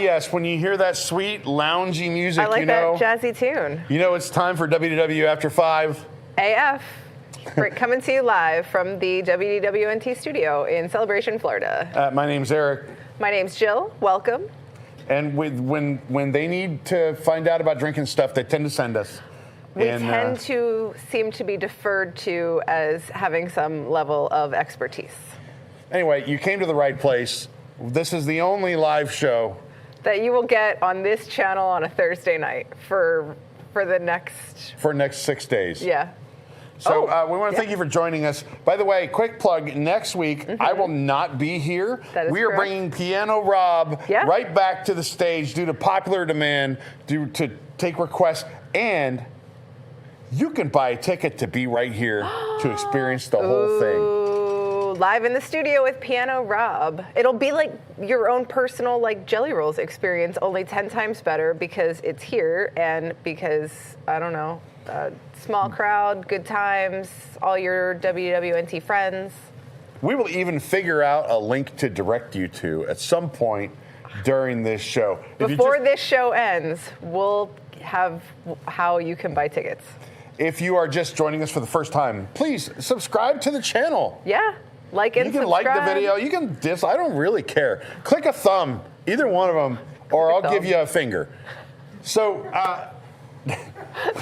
yes, when you hear that sweet, loungy music, I like that jazzy tune. You know it's time for WDW After Five. AF. Coming to you live from the WDWNT studio in Celebration, Florida. My name's Eric. My name's Jill. Welcome. And when they need to find out about drinking stuff, they tend to send us. We tend to seem to be deferred to as having some level of expertise. Anyway, you came to the right place. This is the only live show that you will get on this channel on a Thursday night for the next 6 days. Yeah. So we want to thank you for joining us. By the way, quick plug, next week I will not be here. That is we are correct. bringing Piano Rob right back to the stage due to popular demand, due to take requests, and you can buy a ticket to be right here to experience the whole thing. Live in the studio with Piano Rob. It'll be like your own personal Jelly Rolls experience, only 10 times better because it's here and because, I don't know, small crowd, good times, all your WDWNT friends. We will even figure out a link to direct you to at some point during this show. Before this show ends, we'll have how you can buy tickets. If you are just joining us for the first time, please subscribe to the channel. Yeah, like and subscribe. You can like the video, you can I don't really care. Click a thumb, either one of them, or I'll give you a finger. So,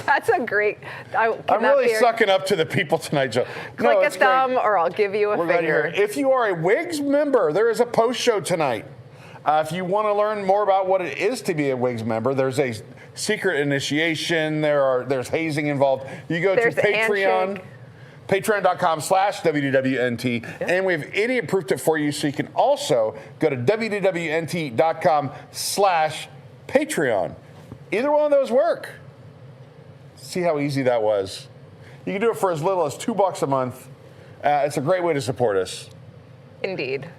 that's a great. I'm really sucking up to the people tonight, Joe. Click a thumb, or I'll give you a finger. If you are a WIGS member, there is a post show tonight. If you want to learn more about what it is to be a WIGS member, there's a secret initiation. There's hazing involved. You go to Patreon. Patreon.com/WDWNT. And we have idiot proofed it for you, so you can also go to WDWNT.com/Patreon. Either one of those work. See how easy that was. You can do it for as little as $2 a month. It's a great way to support us. Indeed.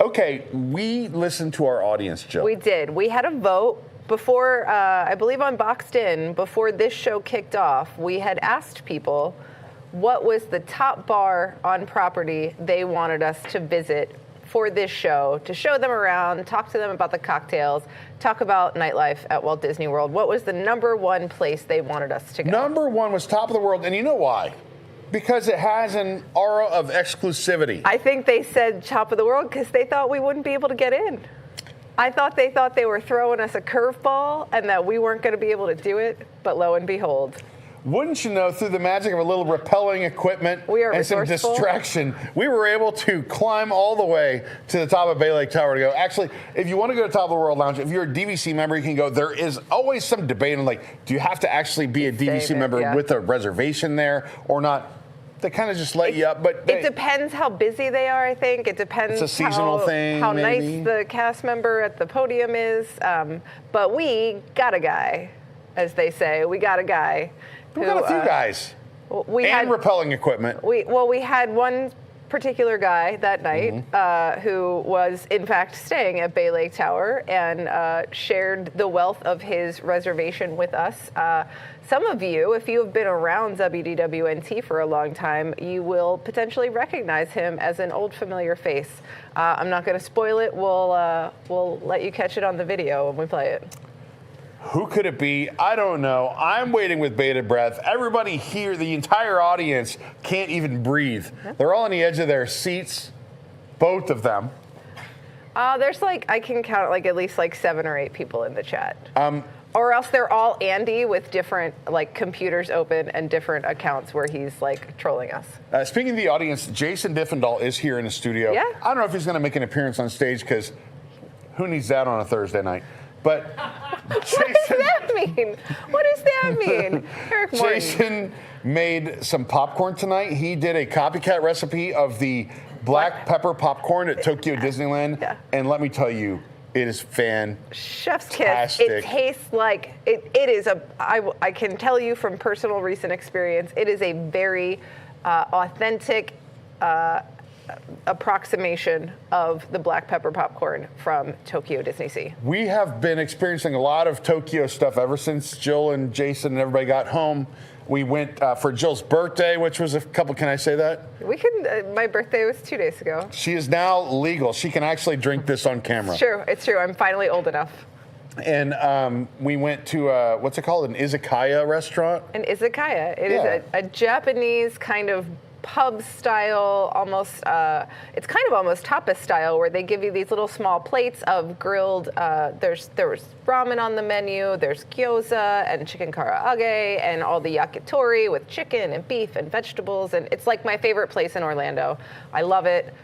Okay, we listened to our audience, Jill. We did. We had a vote before, I believe on Boxed In, before this show kicked off, we had asked people what was the top bar on property they wanted us to visit for this show, to show them around, talk to them about the cocktails, talk about nightlife at Walt Disney World. What was the #1 place they wanted us to go? #1 was Top of the World, and you know why? Because it has an aura of exclusivity. I think they said Top of the World because they thought we wouldn't be able to get in. I thought they were throwing us a curveball and that we weren't going to be able to do it, but lo and behold. Wouldn't you know, through the magic of a little rappelling equipment and some distraction, we were able to climb all the way to the top of Bay Lake Tower to go. Actually, if you want to go to Top of the World Lounge, if you're a DVC member, you can go. There is always some debate on, do you have to actually be a DVC member with a reservation there or not? They kind of just let you up, but it depends how busy they are. I think it depends. It's a seasonal thing. How nice the cast member at the podium is. But we got a guy, as they say. We got a guy. We got a few guys. We had rappelling equipment. We had one particular guy that night who was in fact staying at Bay Lake Tower and shared the wealth of his reservation with us. Some of you, if you have been around WDWNT for a long time, you will potentially recognize him as an old familiar face. I'm not going to spoil it. We'll let you catch it on the video when we play it. Who could it be? I don't know. I'm waiting with bated breath. Everybody here, the entire audience, can't even breathe. They're all on the edge of their seats, both of them. There's I can count at least 7 or 8 people in the chat. Or else they're all Andy with different computers open and different accounts where he's trolling us. Speaking of the audience, Jason Diffendahl is here in the studio. Yeah. I don't know if he's going to make an appearance on stage because who needs that on a Thursday night? But Jason, what does that mean? What does that mean? Eric Morton. Jason made some popcorn tonight. He did a copycat recipe of the black pepper popcorn at Tokyo Disneyland. Yeah. And let me tell you, it is fantastic. Chef's kiss. It tastes like, it is I can tell you from personal recent experience, it is a very authentic approximation of the black pepper popcorn from Tokyo Disney Sea. We have been experiencing a lot of Tokyo stuff ever since Jill and Jason and everybody got home. We went for Jill's birthday, which was a couple. Can I say that? We can. My birthday was 2 days ago. She is now legal. She can actually drink this on camera. It's true. It's true. I'm finally old enough. And we went to, what's it called, an izakaya restaurant? An izakaya. It is a Japanese kind of pub style, almost, it's kind of almost tapas style, where they give you these little small plates of grilled, there was ramen on the menu, there's gyoza and chicken karaage and all the yakitori with chicken and beef and vegetables. And it's like my favorite place in Orlando. I love it.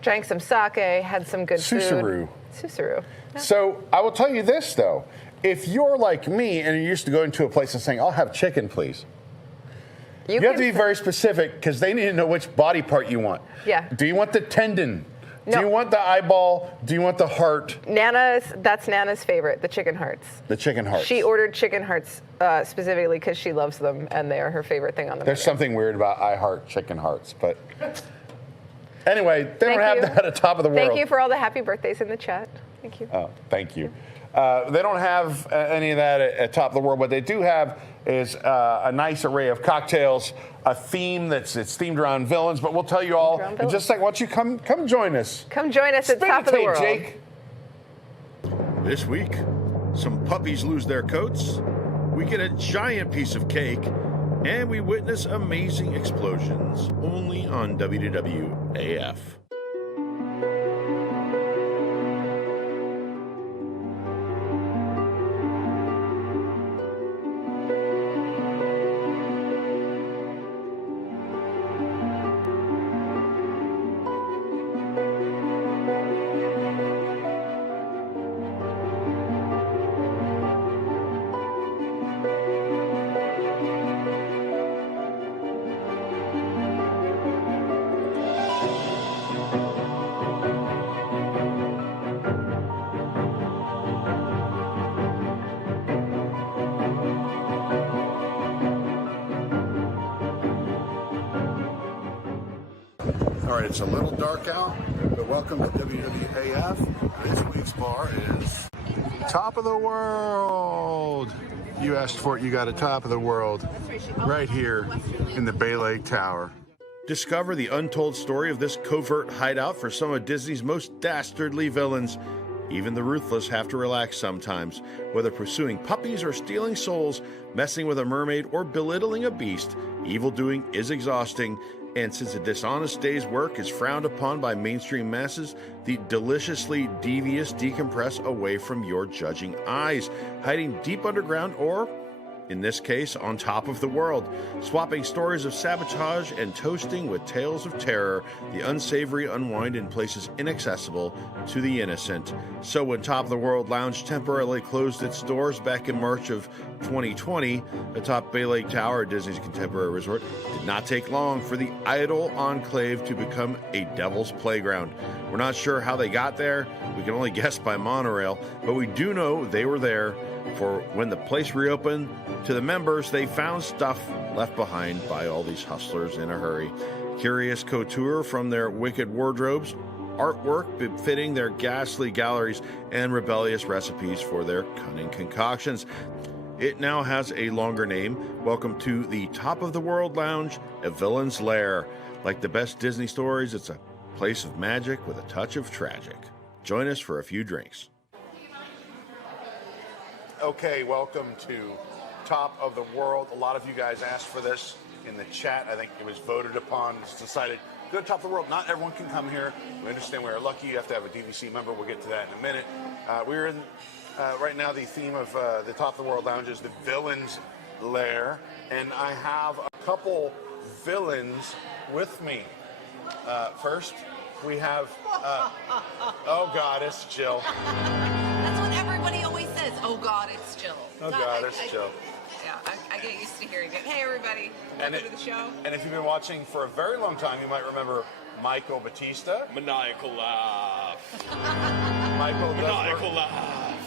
Drank some sake, had some good food. Susaru. Yeah. So I will tell you this, though. If you're like me and you're used to going to a place and saying, I'll have chicken, please. You have to be very specific because they need to know which body part you want. Yeah. Do you want the tendon? No. Do you want the eyeball? Do you want the heart? That's Nana's favorite, the chicken hearts. The chicken hearts. She ordered chicken hearts specifically because she loves them and they are her favorite thing on the menu. There's something weird about I heart chicken hearts, but anyway, they don't have that at Top of the World. Thank you for all the happy birthdays in the chat. Thank you. Oh, thank you. They don't have any of that at Top of the World. What they do have is a nice array of cocktails, a theme it's themed around villains. But we'll tell you all in just a second. Why don't you come join us? Come join us at Top of the World. Jake. This week, some puppies lose their coats, we get a giant piece of cake, and we witness amazing explosions only on WDWAF. All right, it's a little dark out, but welcome to WDWAF. This week's bar is Top of the World. You asked for it, you got a Top of the World right here in the Bay Lake Tower. Discover the untold story of this covert hideout for some of Disney's most dastardly villains. Even the ruthless have to relax sometimes. Whether pursuing puppies or stealing souls, messing with a mermaid or belittling a beast, evil doing is exhausting. And since a dishonest day's work is frowned upon by mainstream masses, the deliciously devious decompress away from your judging eyes, hiding deep underground or, in this case, on top of the world, swapping stories of sabotage and toasting with tales of terror. The unsavory unwind in places inaccessible to the innocent. So when Top of the World Lounge temporarily closed its doors back in March of 2020, atop Bay Lake Tower at Disney's Contemporary Resort, did not take long for the idle enclave to become a devil's playground. We're not sure how they got there. We can only guess by monorail, but we do know they were there. For when the place reopened to the members, they found stuff left behind by all these hustlers in a hurry. Curious couture from their wicked wardrobes, artwork befitting their ghastly galleries, and rebellious recipes for their cunning concoctions. It now has a longer name. Welcome to the Top of the World Lounge, a villain's lair. Like the best Disney stories, it's a place of magic with a touch of tragic. Join us for a few drinks. Okay, welcome to Top of the World. A lot of you guys asked for this in the chat. I think it was voted upon. It's decided, go to Top of the World. Not everyone can come here. We understand we are lucky. You have to have a DVC member. We'll get to that in a minute. We're in, right now, the theme of the Top of the World Lounge is the Villain's Lair. And I have a couple villains with me. First, we have, oh God, it's Jill. That's what everybody always says. Oh God, it's Jill. Oh God, it's Jill. Yeah, I get used to hearing it. Hey everybody, welcome to the show. And if you've been watching for a very long time, you might remember Michael Batista. Maniacal laugh. Maniacal laugh.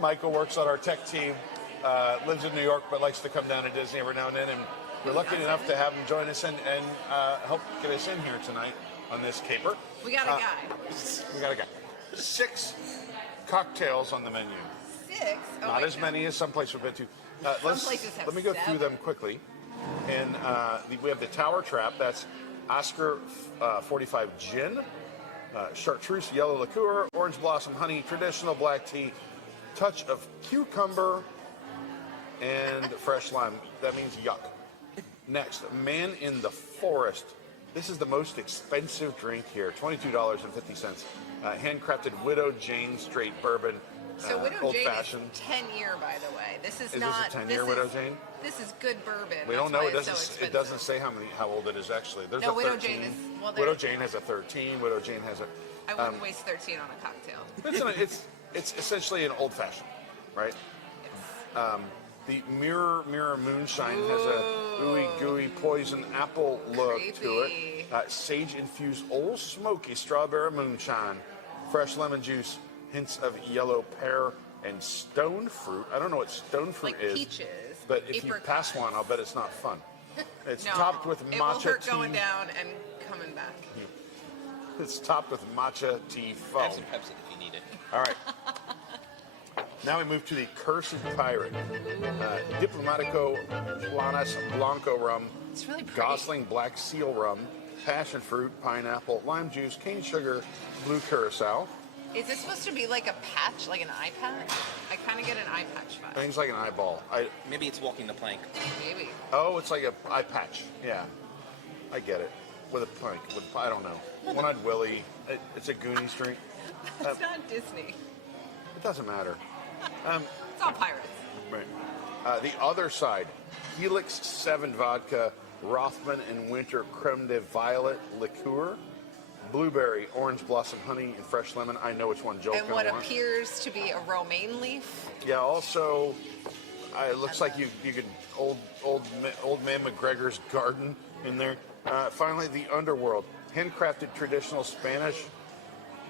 Michael works on our tech team, lives in New York, but likes to come down to Disney every now and then. And we're lucky enough to have him join us and help get us in here tonight on this caper. We got a guy. We got a guy. 6 cocktails on the menu. 6 6. Not as many as some places we've been to. Places have let me go 7. through them quickly. And we have the Tower Trap. That's Oscar 45 Gin, Chartreuse Yellow Liqueur, Orange Blossom Honey, Traditional Black Tea, Touch of Cucumber, and Fresh Lime. That means yuck. Next, Man in the Forest. This is the most expensive drink here, $22.50. Handcrafted Widow Jane Straight Bourbon. So Widow old Jane fashioned. is 10-year, by the way. This is Is not. this a 10-year Widow Jane? This is good bourbon. We don't That's know. why It it's doesn't. so It doesn't expensive. say how old it is actually. There's No, a Widow 13. Jane is. Well, Widow Jane has a 13. Widow Jane has a. I wouldn't waste 13 on a cocktail. It's essentially an old fashioned, right? The Mirror Moonshine has a ooey gooey poison apple look to it. Sage infused Old Smoky Strawberry Moonshine, fresh lemon juice, hints of yellow pear and stone fruit. I don't know what stone fruit Like is. peaches, But if you pass apricots. one, I'll bet it's not fun. It's No, topped with it will matcha hurt tea. going down and coming back. It's topped with matcha tea foam. Have some Pepsi if you need it. All right. Now we move to the Cursed Pirate. Diplomatico Planas Blanco rum. It's really pretty. Gosling Black Seal rum. Passion fruit, pineapple, lime juice, cane sugar, blue curacao. Is this supposed to be like a patch, like an eye patch? I kind of get an eye patch vibe. I think it's like an eyeball. Maybe it's walking the plank. Maybe. Oh, it's like a eye patch. Yeah. I get it. With a plank. I don't know. One-Eyed Willie. It's a Goonies drink. It's not Disney. It doesn't matter. It's all pirates. Right. The other side, Helix 7 vodka, Rothman and Winter creme de violet liqueur, blueberry, orange blossom honey, and fresh lemon. I know which one Joel's And going what to want. appears to be a romaine leaf. Yeah. Also, it looks like you could old man McGregor's garden in there. Finally, the underworld, handcrafted traditional Spanish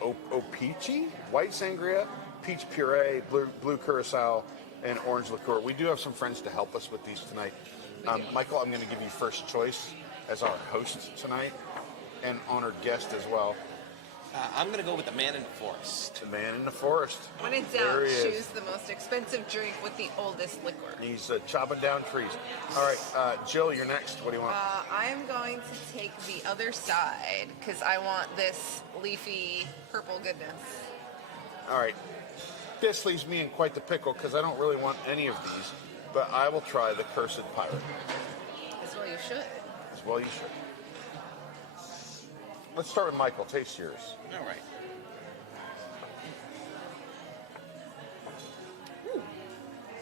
opichi, white sangria, peach puree, blue curacao, and orange liqueur. We do have some friends to help us with these tonight. Michael, I'm going to give you first choice as our host tonight and honored guest as well. I'm going to go with the Man in the Forest. The Man in the Forest. When in There doubt, he is. choose the most expensive drink with the oldest liquor. He's chopping down trees. All right, Jill, you're next. What do you want? I am going to take the other side because I want this leafy purple goodness. All right. This leaves me in quite the pickle because I don't really want any of these, but I will try the Cursed Pirate. As well you should. As well you should. Let's start with Michael. Taste yours. All right.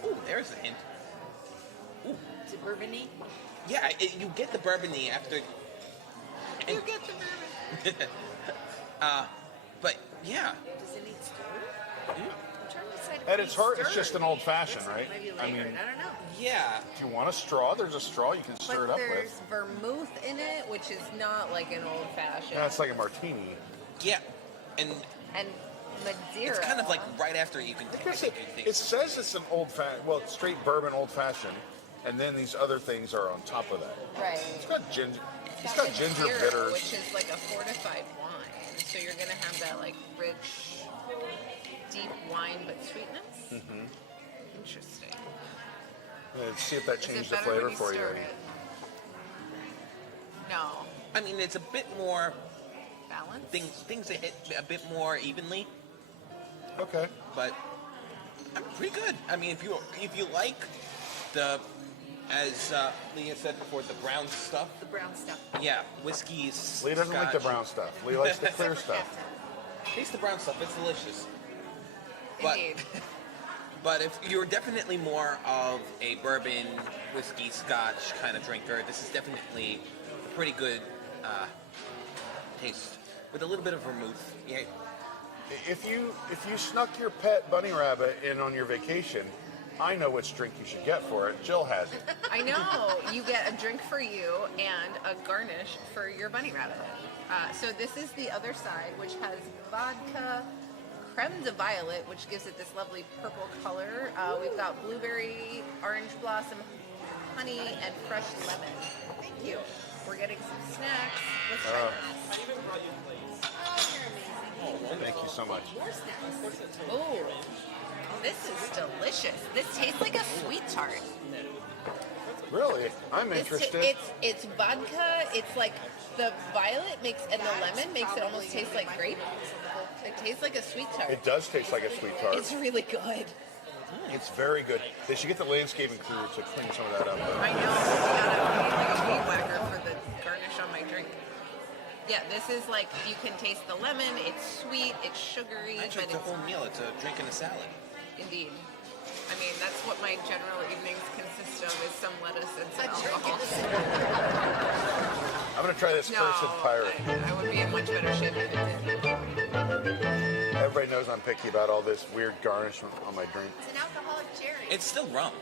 Ooh, there's a hint. Is it bourbon-y? Yeah, you get the bourbon-y after. You get the bourbon. But yeah. Does it need stir? Mm. I'm trying to decide if At it its needs heart, it's stirred. just an old fashioned, right? Maybe I layered. mean, I don't know. Yeah. if you want a straw, there's a straw you can stir it But up there's with. vermouth in it, which is not like an old fashioned. That's like a martini. Yeah. And and Madeira. it's kind of like right after you can take It says it's an old fashioned, well, straight bourbon old fashioned, and then these other things are on top of that. right. It's got ginger. It's got ginger Madeira, bitters. which is like a fortified wine. So you're gonna have that like rich, deep wine but sweetness. Mm-hmm. Interesting. Let's see if that Is it changed the better flavor when you for stir you. it? No. I mean, it's a bit more. Balance? Things that hit a bit more evenly, Okay. but I'm pretty good. I mean, if you like the, as Leah said before, the brown stuff. The brown stuff. Yeah, whiskeys. Lee doesn't like the scotch. brown stuff. Lee likes the clear stuff. Taste the brown stuff. It's delicious. But Indeed. but if you're definitely more of a bourbon, whiskey, scotch kind of drinker, this is definitely a pretty good taste with a little bit of vermouth. Yeah. If you snuck your pet bunny rabbit in on your vacation, I know which drink you should get for it. Jill has it. I know. You get a drink for you and a garnish for your bunny rabbit. So this is the other side, which has vodka, creme de violet, which gives it this lovely purple color. We've got blueberry, orange blossom, honey, and fresh lemon. Thank you. We're getting some snacks. Let's try this. I even brought you plates. Oh, you're amazing. Thank you so much. More snacks. Oh. This is delicious. This tastes like a sweet tart. Really? I'm interested. It's vodka. It's like the violet makes and the lemon makes it almost taste like grape. It tastes like a sweet tart. It does taste like a sweet tart. It's really good. It's very good. They should get the landscaping crew to clean some of that up. I know. I got a weed whacker for the garnish on my drink. Yeah, this is like, you can taste the lemon. It's sweet. It's sugary. Actually, but it's a whole meal. It's a drink and a salad. Indeed. I mean, that's what my general evenings consist of, is some lettuce and some alcohol. I'm going to try this cursed pirate. I would be in much better shape if it did. Everybody knows I'm picky about all this weird garnishment on my drink. It's an alcoholic cherry. It's still rum.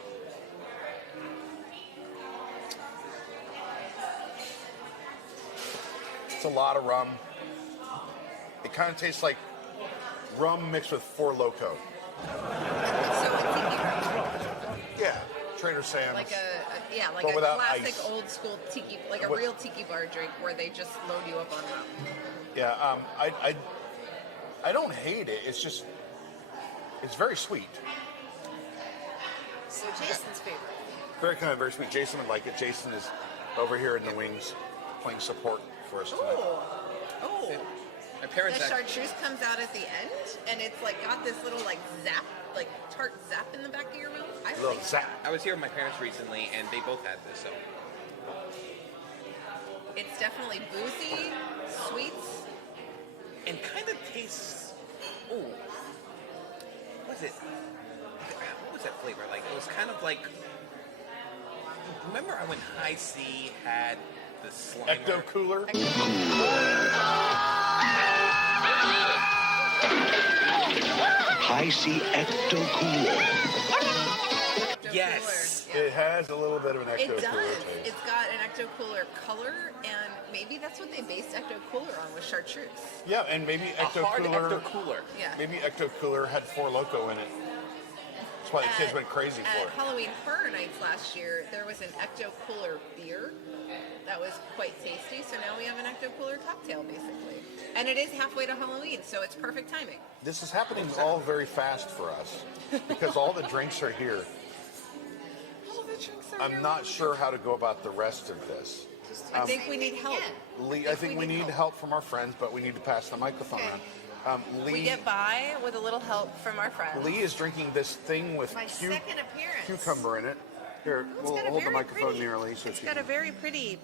It's a lot of rum. It kind of tastes like rum mixed with Four Loko. So a tiki rum. Yeah, Trader Sam's. Like a But without classic ice. old school tiki, like a real tiki bar drink where they just load you up on rum. Yeah, I don't hate it. It's just, it's very sweet. So Jason's favorite. Very sweet. Jason would like it. Jason is over here in the wings playing support for us tonight. Oh. My parents The actually, chartreuse comes out at the end, and it's like got this little like zap, like tart zap in the back of your mouth. I Little like zap. I was here with my parents recently, and they both had this. So It's definitely boozy, sweets. and kind of tastes. Oh, what was it? What was that flavor like? It was kind of like. Remember when High C had the Slimer? Ecto Cooler. High C Ecto Cooler. Yes. Yeah. It has a little bit of an Ecto It Cooler does. taste. It's got an Ecto Cooler color, and maybe that's what they based Ecto Cooler on, was chartreuse. Yeah, and maybe A hard Ecto Cooler. Yeah. Maybe Ecto Cooler had Four Loko in it. That's why the kids went crazy for At it. Halloween Horror Nights last year, there was an Ecto Cooler beer that was quite tasty. So now we have an Ecto Cooler cocktail, basically. And it is halfway to Halloween, so it's perfect timing. This is happening all very fast for us because all the drinks are here. I'm not sure how to go about the rest of this. I think we need help. Lee, I think we need help from our friends, but we need to pass the microphone Okay. around. We Lee, get by with a little help from our friends. Lee is drinking this thing with My second appearance. cucumber in it. Here, we'll got a hold the very microphone pretty- near Lee so It's she got a can. very pretty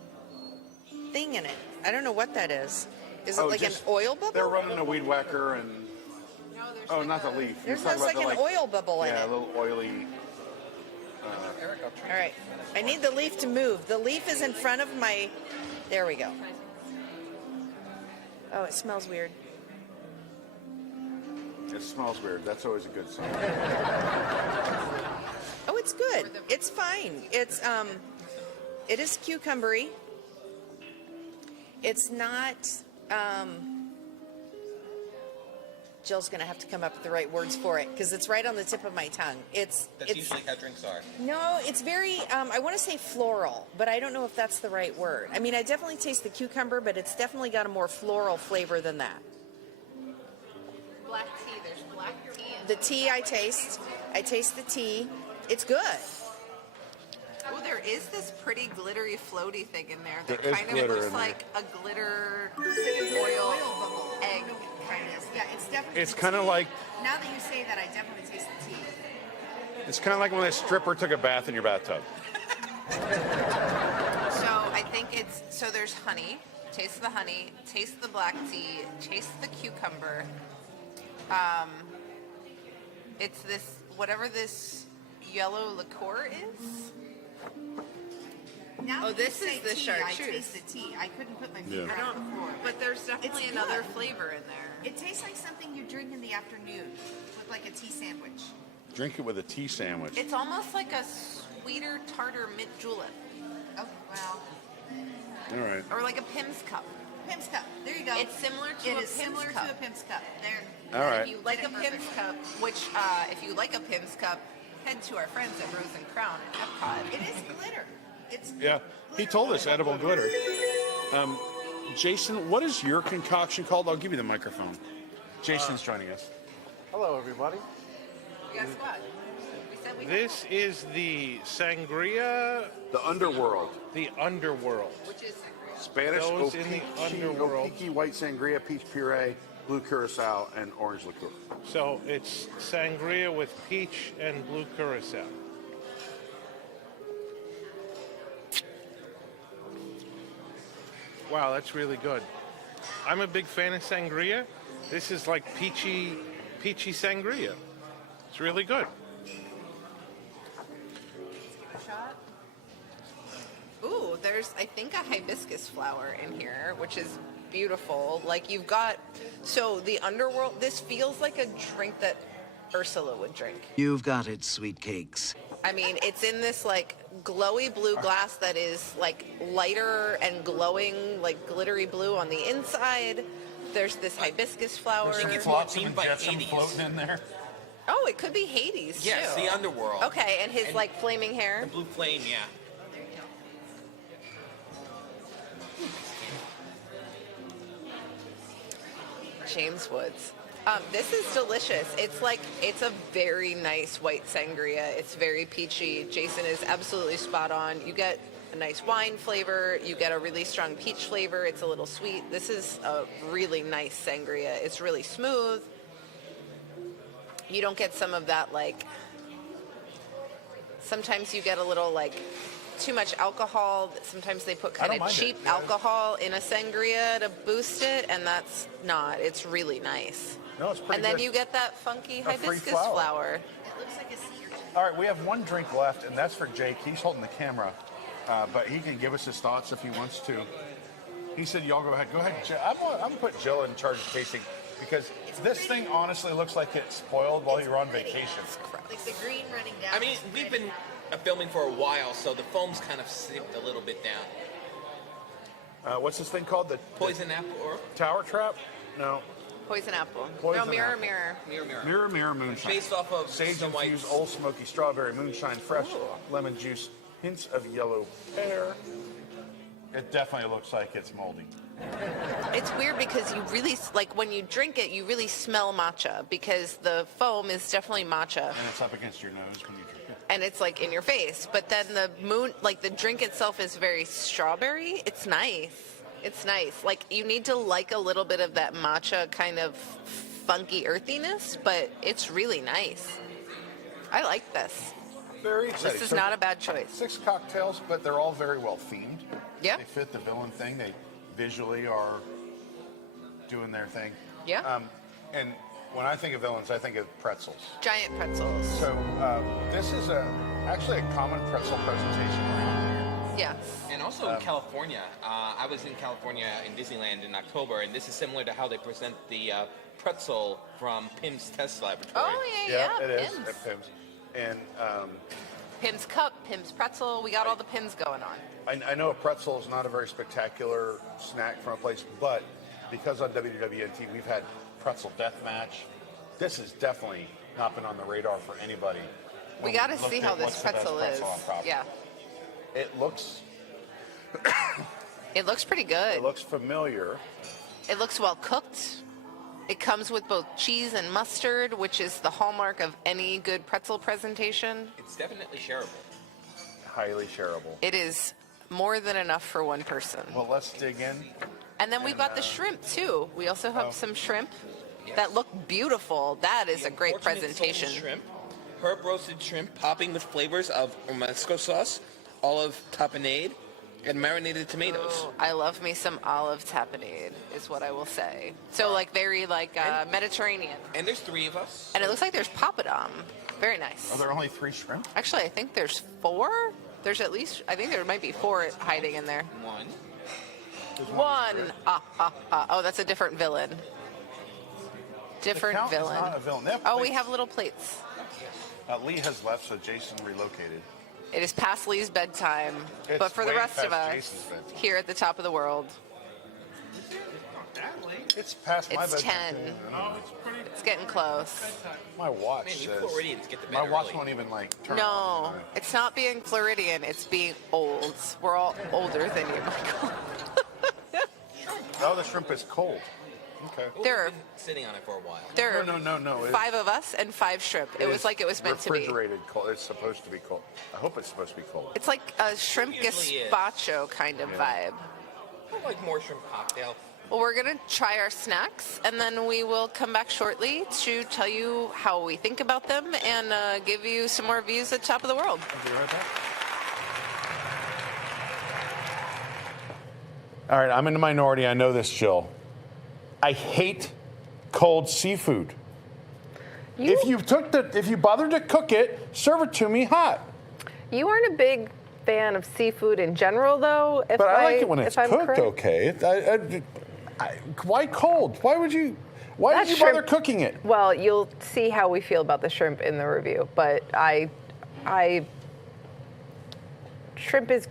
thing in it. I don't know what that is. Is it Oh, like just- an oil bubble? They're running a weed whacker and. No, there's Oh, like not the a- leaf. There's You're talking like about an the, oil bubble in Yeah, a it. little oily. All right. I need the leaf to move. The leaf is in front of my... There we go. Oh, it smells weird. It smells weird. That's always a good sign. Oh, it's good. It's fine. It's it is cucumbery. It's not Jill's gonna have to come up with the right words for it because it's right on the tip of my tongue. That's it's usually how drinks are. no, it's very I want to say floral, but I don't know if that's the right word. I mean, I definitely taste the cucumber, but it's definitely got a more floral flavor than that. Black tea. There's black tea. And The tea I taste the tea. It's good. oh, there is this pretty glittery, floaty thing in there that There is kind of glitter looks in there. like a glitter oil bubble egg. Yeah, it's definitely. It's kind of like Now that you say that, I definitely taste the tea. when a stripper took a bath in your bathtub. So I think it's, so there's honey. Taste the honey. Taste the black tea. Taste the cucumber. It's this, whatever this yellow liqueur is. Now Oh, that this you is say the tea, chartreuse. I taste the tea. I couldn't put my finger Yeah. on it before. But there's definitely It's another good. flavor in there. It tastes like something you drink in the afternoon with like a tea sandwich. Drink it with a tea sandwich. It's almost like a sweeter, tartar mint julep. Oh, well, All right. Or like a Pim's cup. Pim's cup. There you go. It's similar to It a is Pim's similar cup. to a Pim's cup. There. All right. If you like a Pim's cup, which if you like a Pim's cup, head to our friends at Rose and Crown at Epcot. It is glitter. It's Yeah, he told us edible glitter. Jason, what is your concoction called? I'll give you the microphone. Jason's joining us. Hello, everybody. We got squad. We said we This is the sangria. The underworld. The underworld. which is sangria. Spanish Those in the underworld. Opique white sangria, peach puree, blue curacao, and orange liqueur. So it's sangria with peach and blue curacao. Wow, that's really good. I'm a big fan of sangria. This is like peachy sangria. It's really good. A shot. Ooh, there's I think a hibiscus flower in here, which is beautiful. Like you've got, so the underworld. This feels like a drink that Ursula would drink. You've got it, sweet cakes. I mean, it's in this like glowy blue glass that is like lighter and glowing, like glittery blue on the inside. There's this hibiscus flower. There's lots of injection floating in there. Oh, it could be Hades Yes, too. the underworld. Okay, and his like flaming hair. The blue flame, yeah. James Woods. This is delicious. It's a very nice white sangria. It's very peachy. Jason is absolutely spot on. You get a nice wine flavor. You get a really strong peach flavor. It's a little sweet. This is a really nice sangria. It's really smooth. You don't get some of that like, sometimes you get a little like too much alcohol. Sometimes they put kind of cheap alcohol in a sangria to boost it, and that's not. It's really nice. No, it's pretty And then good. you get that funky free hibiscus flower. flower. It looks like a sea urchin. All right, we have one drink left, and that's for Jake. He's holding the camera, but he can give us his thoughts if he wants to. He said, y'all go ahead. Go ahead, Jill. I'm going to put Jill in charge of tasting because this thing honestly looks like it spoiled while you were on vacation. Like the green running down. I mean, we've been filming for a while, so the foam's kind of sipped a little bit down. What's this thing called? The Poison apple or Tower Trap? No. Poison apple. Poison no, mirror, apple. mirror. mirror. Mirror Moonshine. Based off of Sage Snow White's- infused Old Smoky Strawberry Moonshine, fresh lemon juice, hints of yellow pear. It definitely looks like it's moldy. It's weird because you really, like when you drink it, you really smell matcha because the foam is definitely matcha. And it's up against your nose when you drink it. And it's like in your face. But then the drink itself is very strawberry. It's nice. It's nice. Like you need to like a little bit of that matcha kind of funky earthiness, but it's really nice. I like this. Very exciting. This is So not a bad choice. 6 cocktails, but they're all very well themed. Yeah. They fit the villain thing. They visually are doing their thing. Yeah. And when I think of villains, I think of pretzels. Giant pretzels. So this is actually a common pretzel presentation around here. Yes. And also in California. I was in California in Disneyland in October, and this is similar to how they present the pretzel from Pim's Test Laboratory. Oh yeah. it is Pims. at Pim's. And Pim's cup, Pim's pretzel. We got all the Pims going on. I know a pretzel is not a very spectacular snack from a place, but because on WDWNT we've had pretzel deathmatch, this has definitely not been on the radar for anybody. We got to see how this pretzel is. Yeah. It looks It looks pretty good. It looks familiar. It looks well cooked. It comes with both cheese and mustard, which is the hallmark of any good pretzel presentation. It's definitely shareable. Highly shareable. It is more than enough for one person. Well, let's dig in. And then we've got the shrimp too. We also have some shrimp Yes. that look beautiful. That is a great Unfortunate presentation. salted shrimp, herb roasted shrimp, popping with flavors of romesco sauce, olive tapenade, and marinated tomatoes. Oh, I love me some olive tapenade, is what I will say. So like very like Mediterranean. And there's 3 of us. And it looks like there's papadum. Very nice. Are there only 3 shrimp? Actually, I think there's 4. There's at least, I think there might be 4 hiding in there. 1. One. Oh, that's a different villain. Different Count is villain. not a villain. They have Oh, we plates. have little plates. Lee has left, so Jason relocated. It is past Lee's bedtime, It's but for the way rest of past us, Jason's bedtime. here at the top of the world, It's past my it's bedtime. 10. too. It's getting close. My watch Man, you says. Floridians get to bed My watch early. won't even like turn No, on. it's not being Floridian. It's being old. We're all older than you, Michael. No, the shrimp is cold. Okay. Well, There we've been sitting on it for a while. There are No. 5 of us and 5 shrimp. It was like it was meant to be. Refrigerated cold. It's supposed to be cold. I hope it's supposed to be cold. It's like a shrimp usually is. gazpacho kind of vibe. I like more shrimp cocktail. Well, we're going to try our snacks, and then we will come back shortly to tell you how we think about them and give you some more views at Top of the World. I'll be right back. All right, I'm in the minority. I know this, Jill. I hate cold seafood. If you bothered to cook it, serve it to me hot. You aren't a big fan of seafood in general, though. But I like it when it's cooked okay. Why cold? Why did you bother cooking it? Well, you'll see how we feel about the shrimp in the review. But shrimp is.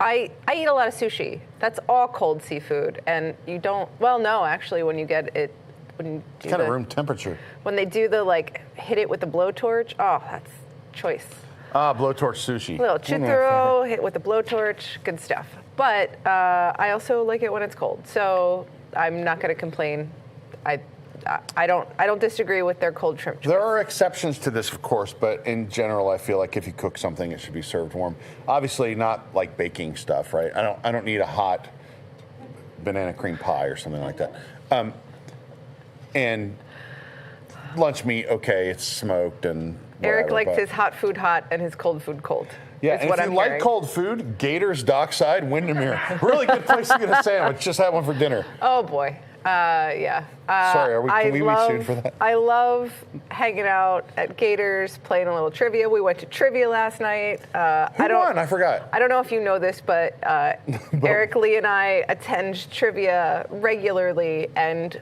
I eat a lot of sushi. That's all cold seafood, and you don't. Well, no, actually, when you get it, when you do it's kind of room temperature. When they do the hit it with the blowtorch, oh, that's choice. Blowtorch sushi. A little chutoro, hit with the blowtorch, good stuff. But I also like it when it's cold, so I'm not going to complain. I don't disagree with their cold shrimp choice. There are exceptions to this, of course, but in general, I feel like if you cook something, it should be served warm. Obviously, not like baking stuff, right? I don't need a hot banana cream pie or something like that. And lunch meat, okay, it's smoked and whatever, Eric likes his hot food hot and his cold food cold. Yeah, and if you like cold food, Gators Dockside, Windermere. Really good place to get a sandwich. Just had one for dinner. Oh, boy. Yeah. Sorry, can we be sued for that? I love hanging out at Gators, playing a little trivia. We went to trivia last night. Who won? I forgot. I don't know if you know this, but Eric Lee and I attend trivia regularly, and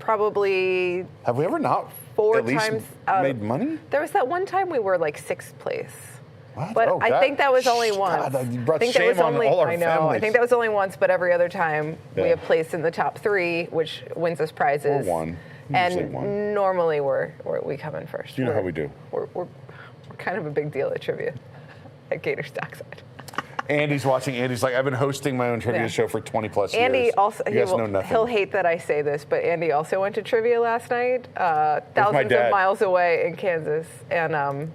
probably have we ever not 4 at least times made money? There was that one time we were like 6th place. What? But I think that was only once. God, you brought I think that shame was only, on all our I know. families. I think that was only once, but every other time we have placed in the top 3, which wins us prizes. Or one. And one. normally we come in first. You know how we do. We're kind of a big deal at trivia at Gators Dockside. Andy's watching. Andy's like, I've been hosting my own trivia show for 20 plus years. Andy also, you guys know nothing. He'll hate that I say this, but Andy also went to trivia last night, thousands of miles away in Kansas, and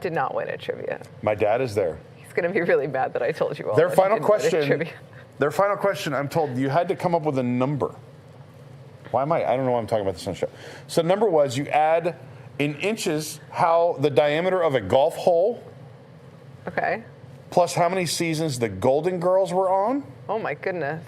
did not win at trivia. My dad is there. He's going to be really mad that I told you all. Their final question, I'm told you had to come up with a number. I don't know why I'm talking about this on the show. So the number was you add in inches how the diameter of a golf hole. Okay. Plus how many seasons the Golden Girls were on. Oh my goodness.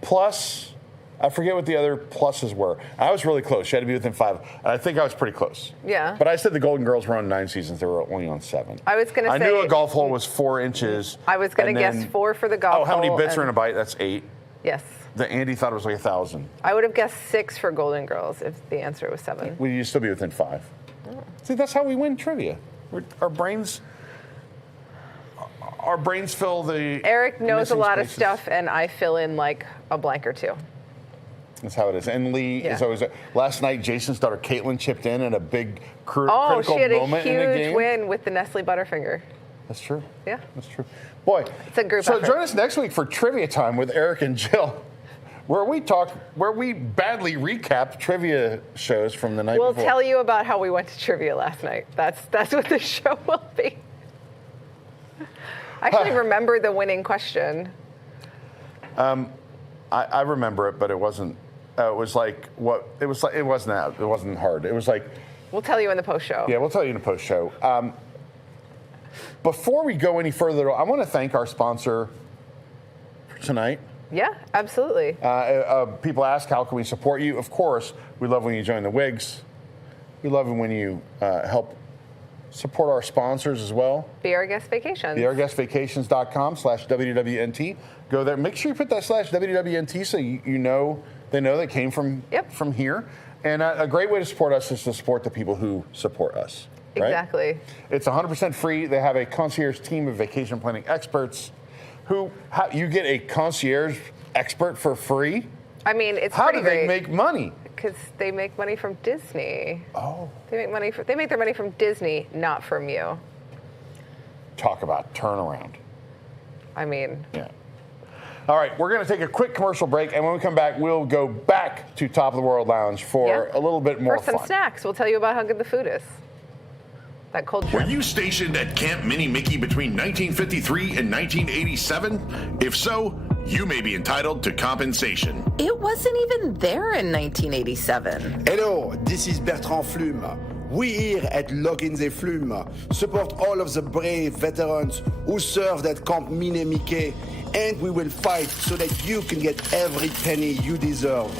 Plus, I forget what the other pluses were. I was really close. You had to be within 5. And I think I was pretty close. Yeah. But I said the Golden Girls were on 9 seasons. They were only on 7. I was going to say. I knew a golf hole was 4 inches. I was going to guess 4 for the golf hole. Oh, how many bits are in a bite? That's 8. Yes. The Andy thought it was like 1,000. I would have guessed 6 for Golden Girls if the answer was 7. Well, you'd still be within 5. Oh. See, that's how we win trivia. Our brains fill the. Eric knows a lot spaces. of stuff, and I fill in like a blank or 2. That's how it is. And Lee is always. Last night, Jason's daughter Caitlin chipped in at a big critical moment in the game. Oh, she had a huge win with the Nestle Butterfinger. That's true. Yeah. That's true. Boy. It's a group So effort. join us next week for Trivia Time with Eric and Jill, where we badly recap trivia shows from the night before. We'll tell you about how we went to trivia last night. That's what the show will be. I actually remember the winning question. I remember it, but it wasn't. It was like what it was like. It wasn't hard. It was like. We'll tell you in the post show. Yeah, we'll tell you in the post show. Before we go any further, I want to thank our sponsor for tonight. Yeah, absolutely. People ask, how can we support you? Of course, we love when you join the WIGS. We love it when you help support our sponsors as well. Be Our Guest Vacations. BeOurGuestVacations.com/WDWNT. Go there. Make sure you put that /WDWNT so you know they know that came from here. And a great way to support us is to support the people who support us. Right? Exactly. It's 100% free. They have a concierge team of vacation planning experts you get a concierge expert for free. I mean, it's How pretty do they great. make money? Because they make money from Disney. Oh. They make their money from Disney, not from you. Talk about turnaround. I mean. Yeah. All right, we're going to take a quick commercial break, and when we come back, we'll go back to Top of the World Lounge for a little bit more fun. For some snacks. We'll tell you about how good the food is. That cold shrimp. Were you stationed at Camp Mini Mickey between 1953 and 1987? If so, you may be entitled to compensation. It wasn't even there in 1987. Hello, this is Bertrand Flume. We here at Login the Flume support all of the brave veterans who served at Camp Mini Mickey, and we will fight so that you can get every penny you deserve.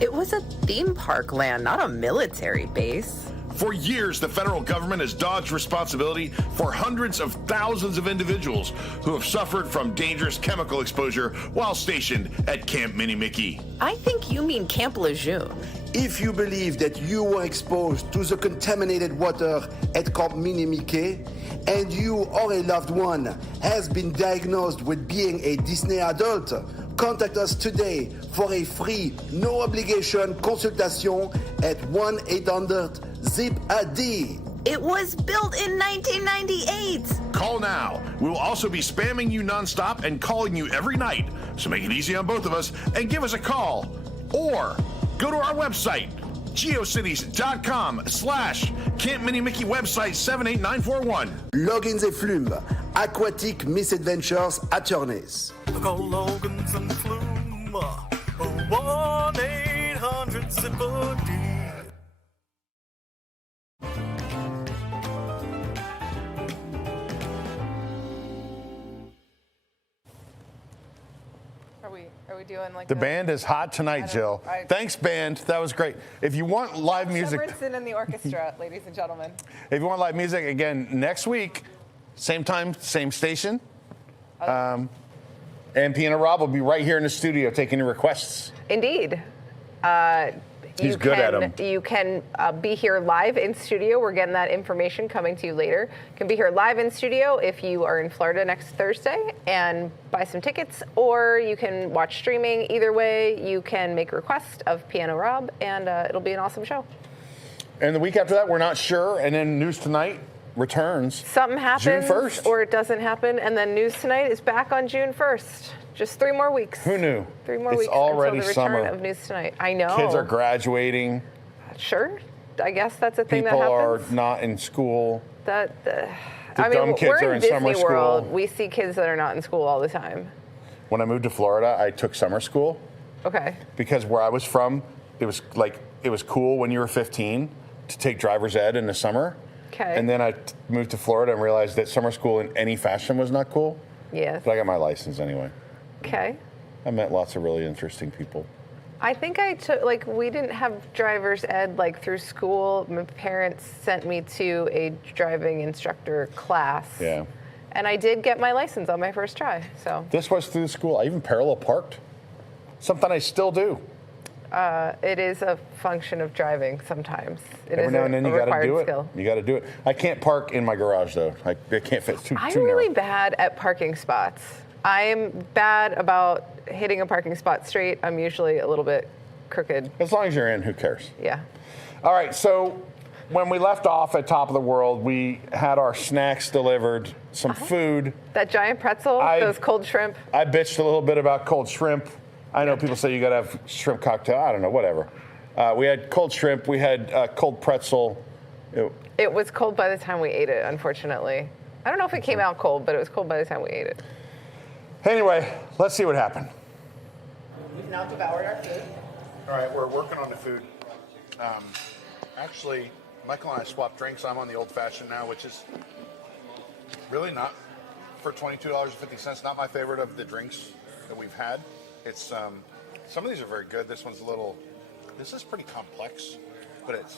It was a theme park land, not a military base. For years, the federal government has dodged responsibility for hundreds of thousands of individuals who have suffered from dangerous chemical exposure while stationed at Camp Mini Mickey. I think you mean Camp Lejeune. If you believe that you were exposed to the contaminated water at Camp Mini Mickey, and you or a loved one has been diagnosed with being a Disney adult, contact us today for a free, no obligation consultation at 1-800-ZIP-A-D. It was built in 1998. Call now. We will also be spamming you nonstop and calling you every night. So make it easy on both of us and give us a call. Or go to our website, geocities.com/Camp Mini Mickey website 78941. Login the Flume, aquatic misadventures at your knees. Call Logan's and Flume, 1-800-ZIP-A-D. Are we doing like the band is hot tonight, Jill. Thanks, band. That was great. If you want live music, Shepherdson and the orchestra, ladies and gentlemen. If you want live music, again, next week, same time, same station. And Piano Rob will be right here in the studio taking your requests. Indeed. He's good at them. You can be here live in studio. We're getting that information coming to you later. You can be here live in studio if you are in Florida next Thursday and buy some tickets, or you can watch streaming. Either way, you can make a request of Piano Rob, and it'll be an awesome show. And the week after that, we're not sure. And then News Tonight returns. Something happens, June 1st. or it doesn't happen, and then News Tonight is back on June 1st. Just 3 more weeks. Who knew? 3 more it's weeks already until the return summer. of News Tonight. I know. Kids are graduating. Sure. I guess that's a thing People that are happens. not in school. The dumb kids we're are in in summer Disney World. school. We see kids that are not in school all the time. When I moved to Florida, I took summer school. Okay. Because where I was from, it was cool when you were 15 to take driver's ed in the summer. Okay. And then I moved to Florida and realized that summer school in any fashion was not cool. Yes. But I got my license anyway. Okay. I met lots of really interesting people. I think I took, we didn't have driver's ed, through school. My parents sent me to a driving instructor class. Yeah. And I did get my license on my first try, so. This was through the school. I even parallel parked. Something I still do. It is a function of driving sometimes. It Every is now and then you got to do it. skill. You got to do it. I can't park in my garage though. It can't fit too I'm narrow. really bad at parking spots. I'm bad about hitting a parking spot straight. I'm usually a little bit crooked. As long as you're in, who cares? Yeah. All right, so when we left off at Top of the World, we had our snacks delivered, some food. That giant pretzel, those cold shrimp. I bitched a little bit about cold shrimp. I know people say you got to have shrimp cocktail. I don't know, whatever. We had cold shrimp. We had cold pretzel. It was cold by the time we ate it, unfortunately. I don't know if it came out cold, but it was cold by the time we ate it. Anyway, let's see what happened. We've now devoured our food. All right, we're working on the food. Actually, Michael and I swapped drinks. I'm on the old fashioned now, which is really not, for $22.50, not my favorite of the drinks that we've had. It's some of these are very good. This one's this is pretty complex, but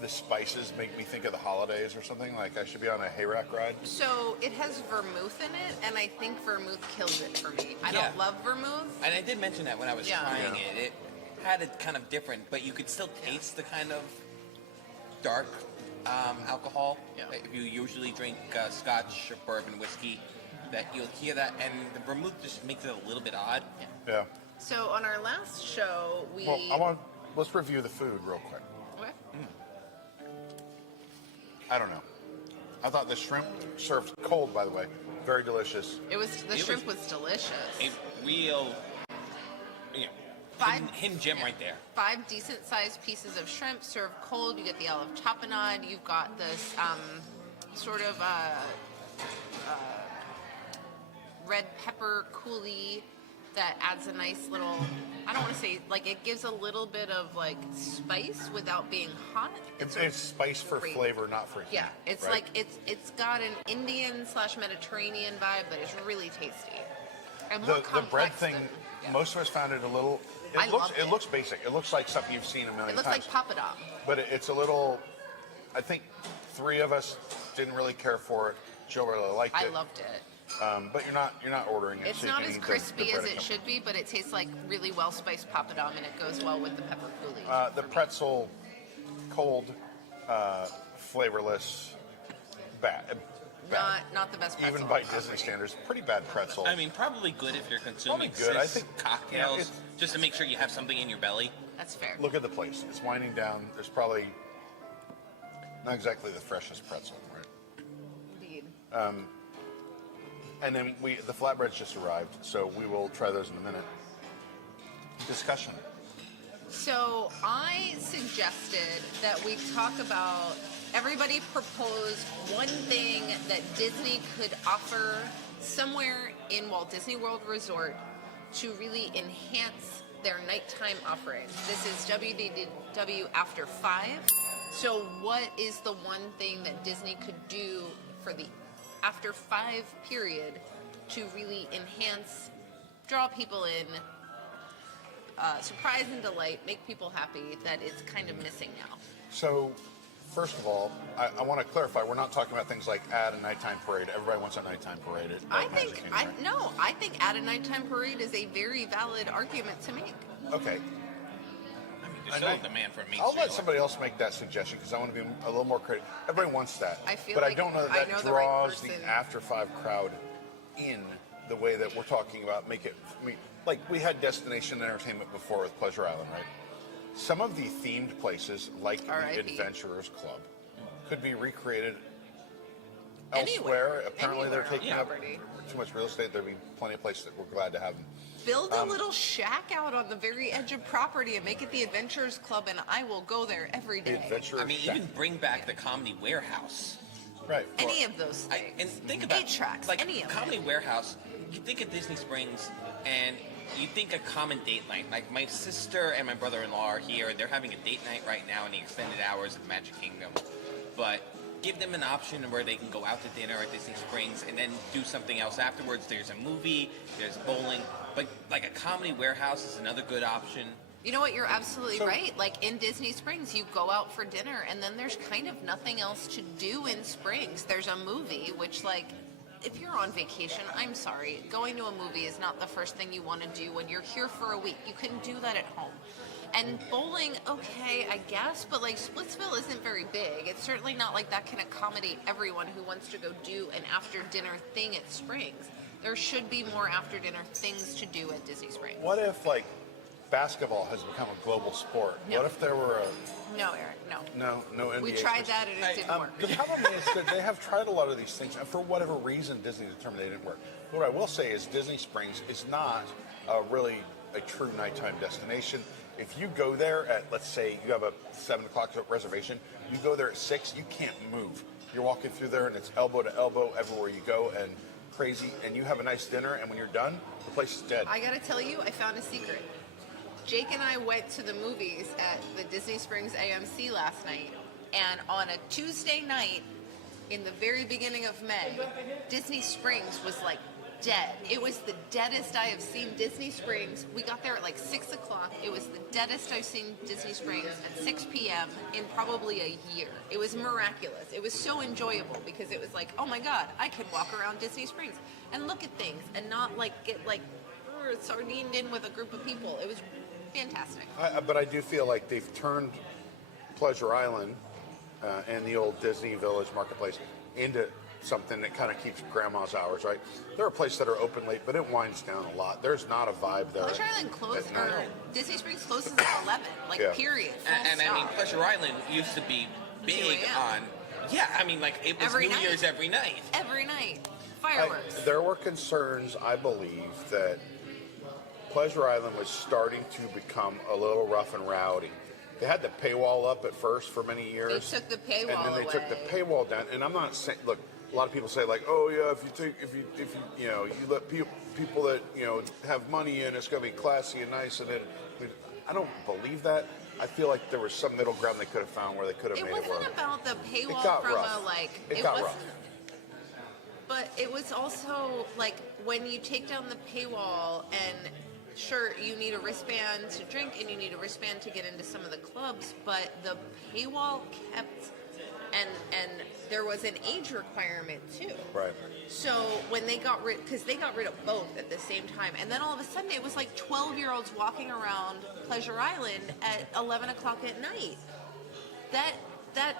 the spices make me think of the holidays or something. Like I should be on a hayrack ride. So it has vermouth in it, and I think vermouth kills it for me. I don't love vermouth. And I did mention that when I was trying it. It had it kind of different, but you could still taste the kind of dark alcohol. Yeah. If you usually drink Scotch or bourbon whiskey, that you'll hear that, and the vermouth just makes it a little bit odd. Yeah. So on our last show, let's review the food real quick. Okay. I don't know. I thought the shrimp served cold, by the way, Very delicious. The shrimp was delicious. A real, hidden gem right there. 5 decent-sized pieces of shrimp served cold. You get the olive tapenade. You've got this sort of red pepper coulis that adds a nice little, I don't want to say, like, it gives a little bit of, like, spice without being hot. It's spice for flavor, not for heat. Yeah, it's right? like, it's got an Indian/Mediterranean vibe, but it's really tasty. And more The bread complex thing, most of us found it a little, it looks basic. It looks like something you've seen a million times. It looks like papadam. But it's a little, I think 3 of us didn't really care for it. Jill really liked it. I loved it. But you're not ordering it. It's so not you as can eat crispy the as bread it should be, but it tastes like really well spiced papadam, and it goes well with the pepper coulis. The pretzel, cold, flavorless, bad. Not the best pretzel. Even by Disney standards, pretty bad pretzel. I mean, probably good if you're consuming Probably good. I think cocktails, just to make sure you have something in your belly. That's fair. Look at the place. It's winding down. There's probably not exactly the freshest pretzel, right? Indeed. And then the flatbreads just arrived, so we will try those in a minute. Discussion. So I suggested that we talk about, everybody proposed one thing that Disney could offer somewhere in Walt Disney World Resort to really enhance their nighttime offerings. This is WDW After 5. So what is the one thing that Disney could do for the After 5 period to really enhance, draw people in, surprise and delight, make people happy, that it's kind of missing now? So, first of all, I want to clarify, we're not talking about things like add a nighttime parade. Everybody wants a nighttime parade at I Magic think, Kingdom, right? I think add a nighttime parade is a very valid argument to make. Okay. There's still a demand for a Main I'll Street let somebody else make that suggestion because I want to be a little more critical. Everybody wants that. I feel but like I don't know that I that know the right draws person. the After 5 crowd in the way that we're talking about. Like we had destination entertainment before with Pleasure Island, right? Some of the themed places, like the Adventurers Club, could be recreated elsewhere. Apparently, they're taking up too much real estate. There'll be plenty of places that we're glad to have them. Build a little shack out on the very edge of property and make it the Adventurers Club, and I will go there every day. I mean, even bring back the Comedy Warehouse. Right. Any of those things. And think about 8 tracks, like any of Comedy Warehouse. You think of Disney Springs, and you think a common date night. Like my sister and my brother-in-law are here. They're having a date night right now in the extended hours of Magic Kingdom. But give them an option where they can go out to dinner at Disney Springs and then do something else afterwards. There's a movie, there's bowling, but like a Comedy Warehouse is another good option. You know what? You're absolutely right. Like in Disney Springs, you go out for dinner, and then there's kind of nothing else to do in Springs. There's a movie, which, like, if you're on vacation, I'm sorry, going to a movie is not the first thing you want to do when you're here for a week. You can do that at home. And bowling, okay, I guess, but like Splitsville isn't very big. It's certainly not like that can accommodate everyone who wants to go do an after-dinner thing at Springs. There should be more after-dinner things to do at Disney Springs. What if, like, basketball has become a global sport? No. What if there were a... No, Eric, no. No NBA. We tried that and it didn't work. The problem is that they have tried a lot of these things, and for whatever reason, Disney determined they didn't work. What I will say is Disney Springs is not really a true nighttime destination. If you go there at, let's say, you have a 7 o'clock reservation, you go there at 6, you can't move. You're walking through there, and it's elbow to elbow everywhere you go, and crazy, and you have a nice dinner, and when you're done, the place is dead. I gotta tell you, I found a secret. Jake and I went to the movies at the Disney Springs AMC last night, and on a Tuesday night, in the very beginning of May, Disney Springs was like dead. It was the deadest I have seen Disney Springs. We got there at like 6 o'clock. It was the deadest I've seen Disney Springs at 6 p.m. in probably a year. It was miraculous. It was so enjoyable because it was like, oh my God, I could walk around Disney Springs and look at things and not like get like sardined in with a group of people. It was fantastic. But I do feel like they've turned Pleasure Island and the old Disney Village Marketplace into something that kind of keeps grandma's hours, right? There are places that are open late, but it winds down a lot. There's not a vibe there. Pleasure Island closes, or Disney Springs closes at 11, like period. And I mean, Pleasure Island used to be big on, I mean, like it was every New night. Year's every night. Every night. Fireworks. There were concerns, I believe, that Pleasure Island was starting to become a little rough and rowdy. They had the paywall up at first for many years. They took the paywall away. And then they took the paywall down. And I'm not saying, look, a lot of people say like, oh yeah, if you let people that have money in, it's going to be classy and nice. And then I don't believe that. I feel like there was some middle ground they could have found where they could have made it work. It wasn't about the paywall It got from rough. It got rough. But it was also like when you take down the paywall and sure, you need a wristband to drink and you need a wristband to get into some of the clubs, but the paywall kept, and there was an age requirement too. Right. So when they got rid, because they got rid of both at the same time, and then all of a sudden it was like 12-year-olds walking around Pleasure Island at 11 o'clock at night. That,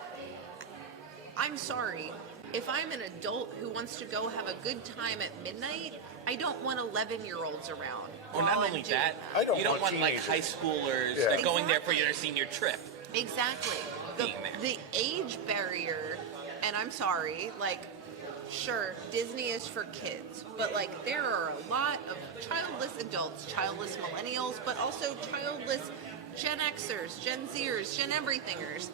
I'm sorry. If I'm an adult who wants to go have a good time at midnight, I don't want 11-year-olds around. Well, not only that, you don't want like high schoolers that are going there for their senior trip. Exactly. The age barrier, and I'm sorry, like, sure, Disney is for kids, but like there are a lot of childless adults, childless millennials, but also childless Gen Xers, Gen Zers, Gen everythingers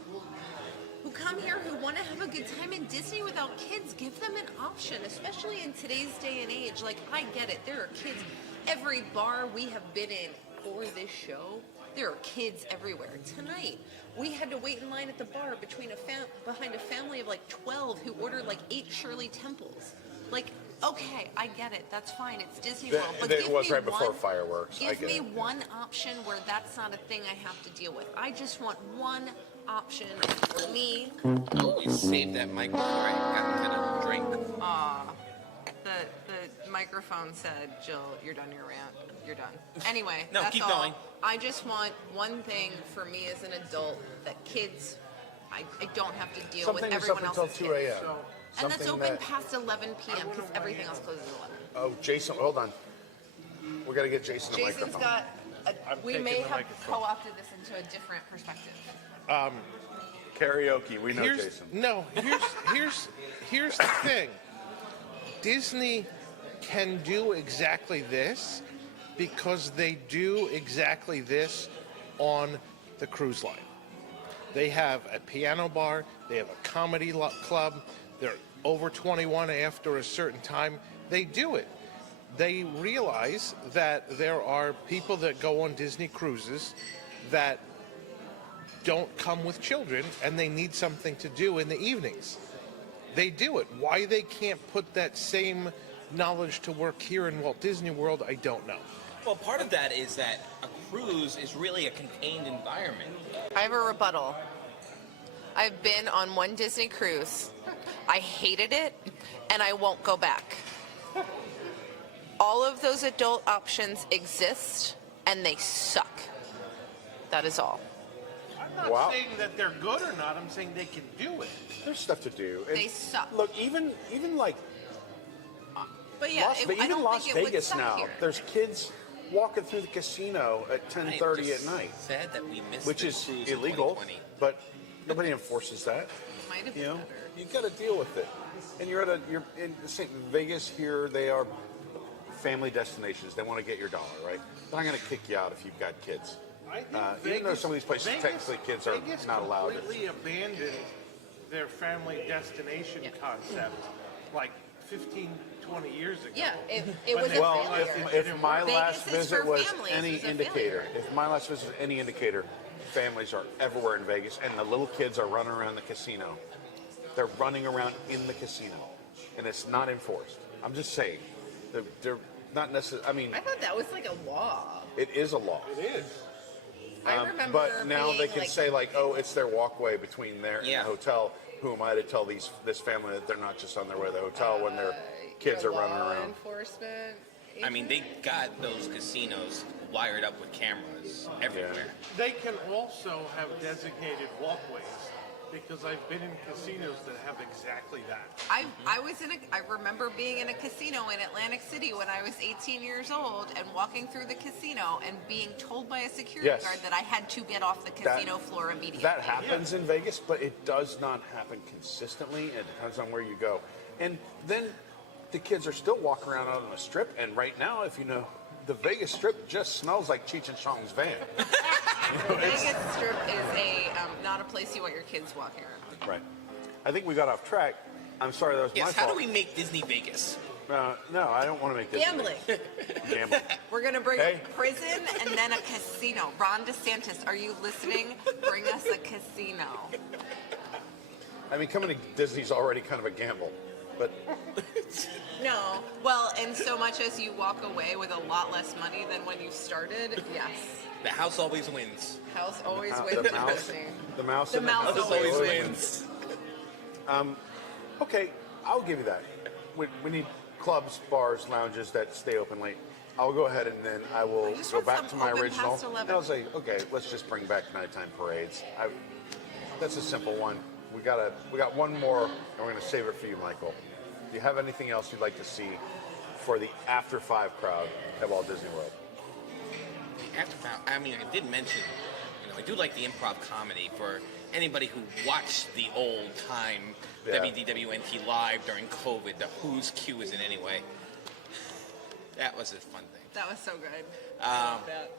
who come here who want to have a good time in Disney without kids. Give them an option, especially in today's day and age. Like, I get it. There are kids. Every bar we have been in for this show, there are kids everywhere. Tonight, we had to wait in line at the bar behind a family of like 12 who ordered like 8 Shirley Temples. Like, okay, I get it. That's fine. It's Disney World. But it was right before fireworks. Give me one option where that's not a thing I have to deal with. I just want one option for me. Always save that mic before I get a drink. The microphone said, Jill, you're done your rant. You're done. Anyway, No, that's keep all. going. I just want one thing for me as an adult that kids, I don't have to deal Something with that's everyone up else's until 2 kids. a.m. And that's Something open that- past 11 p.m. because everything else closes at 11. Oh, Jason, hold on. We got to get Jason a Jason's microphone. got, we taking may the have microphone. co-opted this into a different perspective. Karaoke, we know Jason. No, here's the thing. Disney can do exactly this because they do exactly this on the cruise line. They have a piano bar, they have a comedy club, they're over 21 after a certain time. They do it. They realize that there are people that go on Disney cruises that don't come with children and they need something to do in the evenings. They do it. Why they can't put that same knowledge to work here in Walt Disney World, I don't know. Well, part of that is that a cruise is really a contained environment. I have a rebuttal. I've been on one Disney cruise. I hated it, and I won't go back. All of those adult options exist, and they suck. That is all. I'm not saying that they're good or not. I'm saying they can do it. There's stuff to do. And They suck. Look, even like But yeah, I even don't Las think it would Vegas suck now, here. there's kids walking through the casino at 10:30 at night, Sad that we missed which the is cruise in illegal, 2020. but nobody enforces that. Might have You been know, better. you got to deal with it. And you're in St. Vegas here. They are family destinations. They want to get your dollar, right? They're not going to kick you out if you've got kids. I think Even though some of these places technically kids are Vegas not allowed. completely abandoned their family destination concept like 15, 20 years ago. Yeah, it When was they a Well, failure. if my Vegas last is visit for was families, any is a indicator, failure. if my last visit was any indicator, families are everywhere in Vegas, and the little kids are running around the casino. They're running around in the casino, and it's not enforced. I'm just saying, they're not necessarily. I mean, I thought that was like a law. it is a law. It is. I remember But now they being can like, say like, oh, it's their walkway between there and Yeah. the hotel. Who am I to tell this family that they're not just on their way to the hotel when their kids are you're a running law around? enforcement. I mean, they got those casinos wired up with cameras everywhere. They can also have designated walkways because I've been in casinos that have exactly that. I remember being in a casino in Atlantic City when I was 18 years old and walking through the casino and being told by a security Yes. guard that I had to get off the casino floor immediately. That happens in Vegas, but it does not happen consistently. It depends on where you go. And then the kids are still walking around out on the Strip, and right now, if you know, the Vegas Strip just smells like Cheech and Chong's van. The Vegas Strip is not a place you want your kids walking around. Right. I think we got off track. I'm sorry, that was my Yes, fault. how do we make Disney Vegas? No, I don't want to make this. Gambling. Gambling. We're going to bring Hey. a prison and then a casino. Ron DeSantis, are you listening? Bring us a casino. I mean, coming to Disney's already kind of a gamble, but No. Well, and so much as you walk away with a lot less money than when you started, yes. The house always wins. House always the wins. mouse, the mouse, The in mouse house always wins. Okay, I'll give you that. We need clubs, bars, lounges that stay open late. I'll go ahead and then I will just go want back some to my open original. past 11. And I'll say, okay, let's just bring back nighttime parades. That's a simple one. We got one more, and we're going to save it for you, Michael. Do you have anything else you'd like to see for the After Five crowd at Walt Disney World? After Five, I mean, I did mention, I do like the improv comedy for anybody who watched the old time WDWNT live during COVID. The Who's Q is in anyway. That was a fun thing. That was so good. I love that.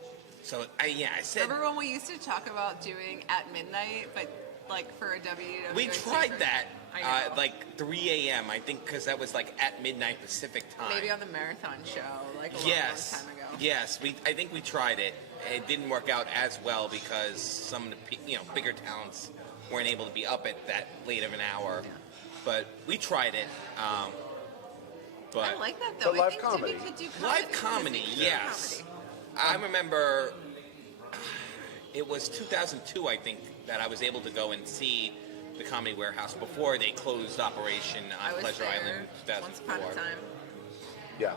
So I said. Remember when we used to talk about doing at midnight, but like for a WDW? We tried that. I know. Like 3 a.m. I think, because that was like at midnight Pacific time. Maybe on the marathon show, like a long time ago. Yes, I think we tried it. It didn't work out as well because some of the bigger towns weren't able to be up at that late of an hour. Yeah. But we tried it. But I like that though. But live I think comedy. Jimmy could do comedy. Live comedy, yes. Comedy. I remember it was 2002, I think, that I was able to go and see the Comedy Warehouse before they closed operation on Pleasure Island in 2004. Once upon a time. Yeah.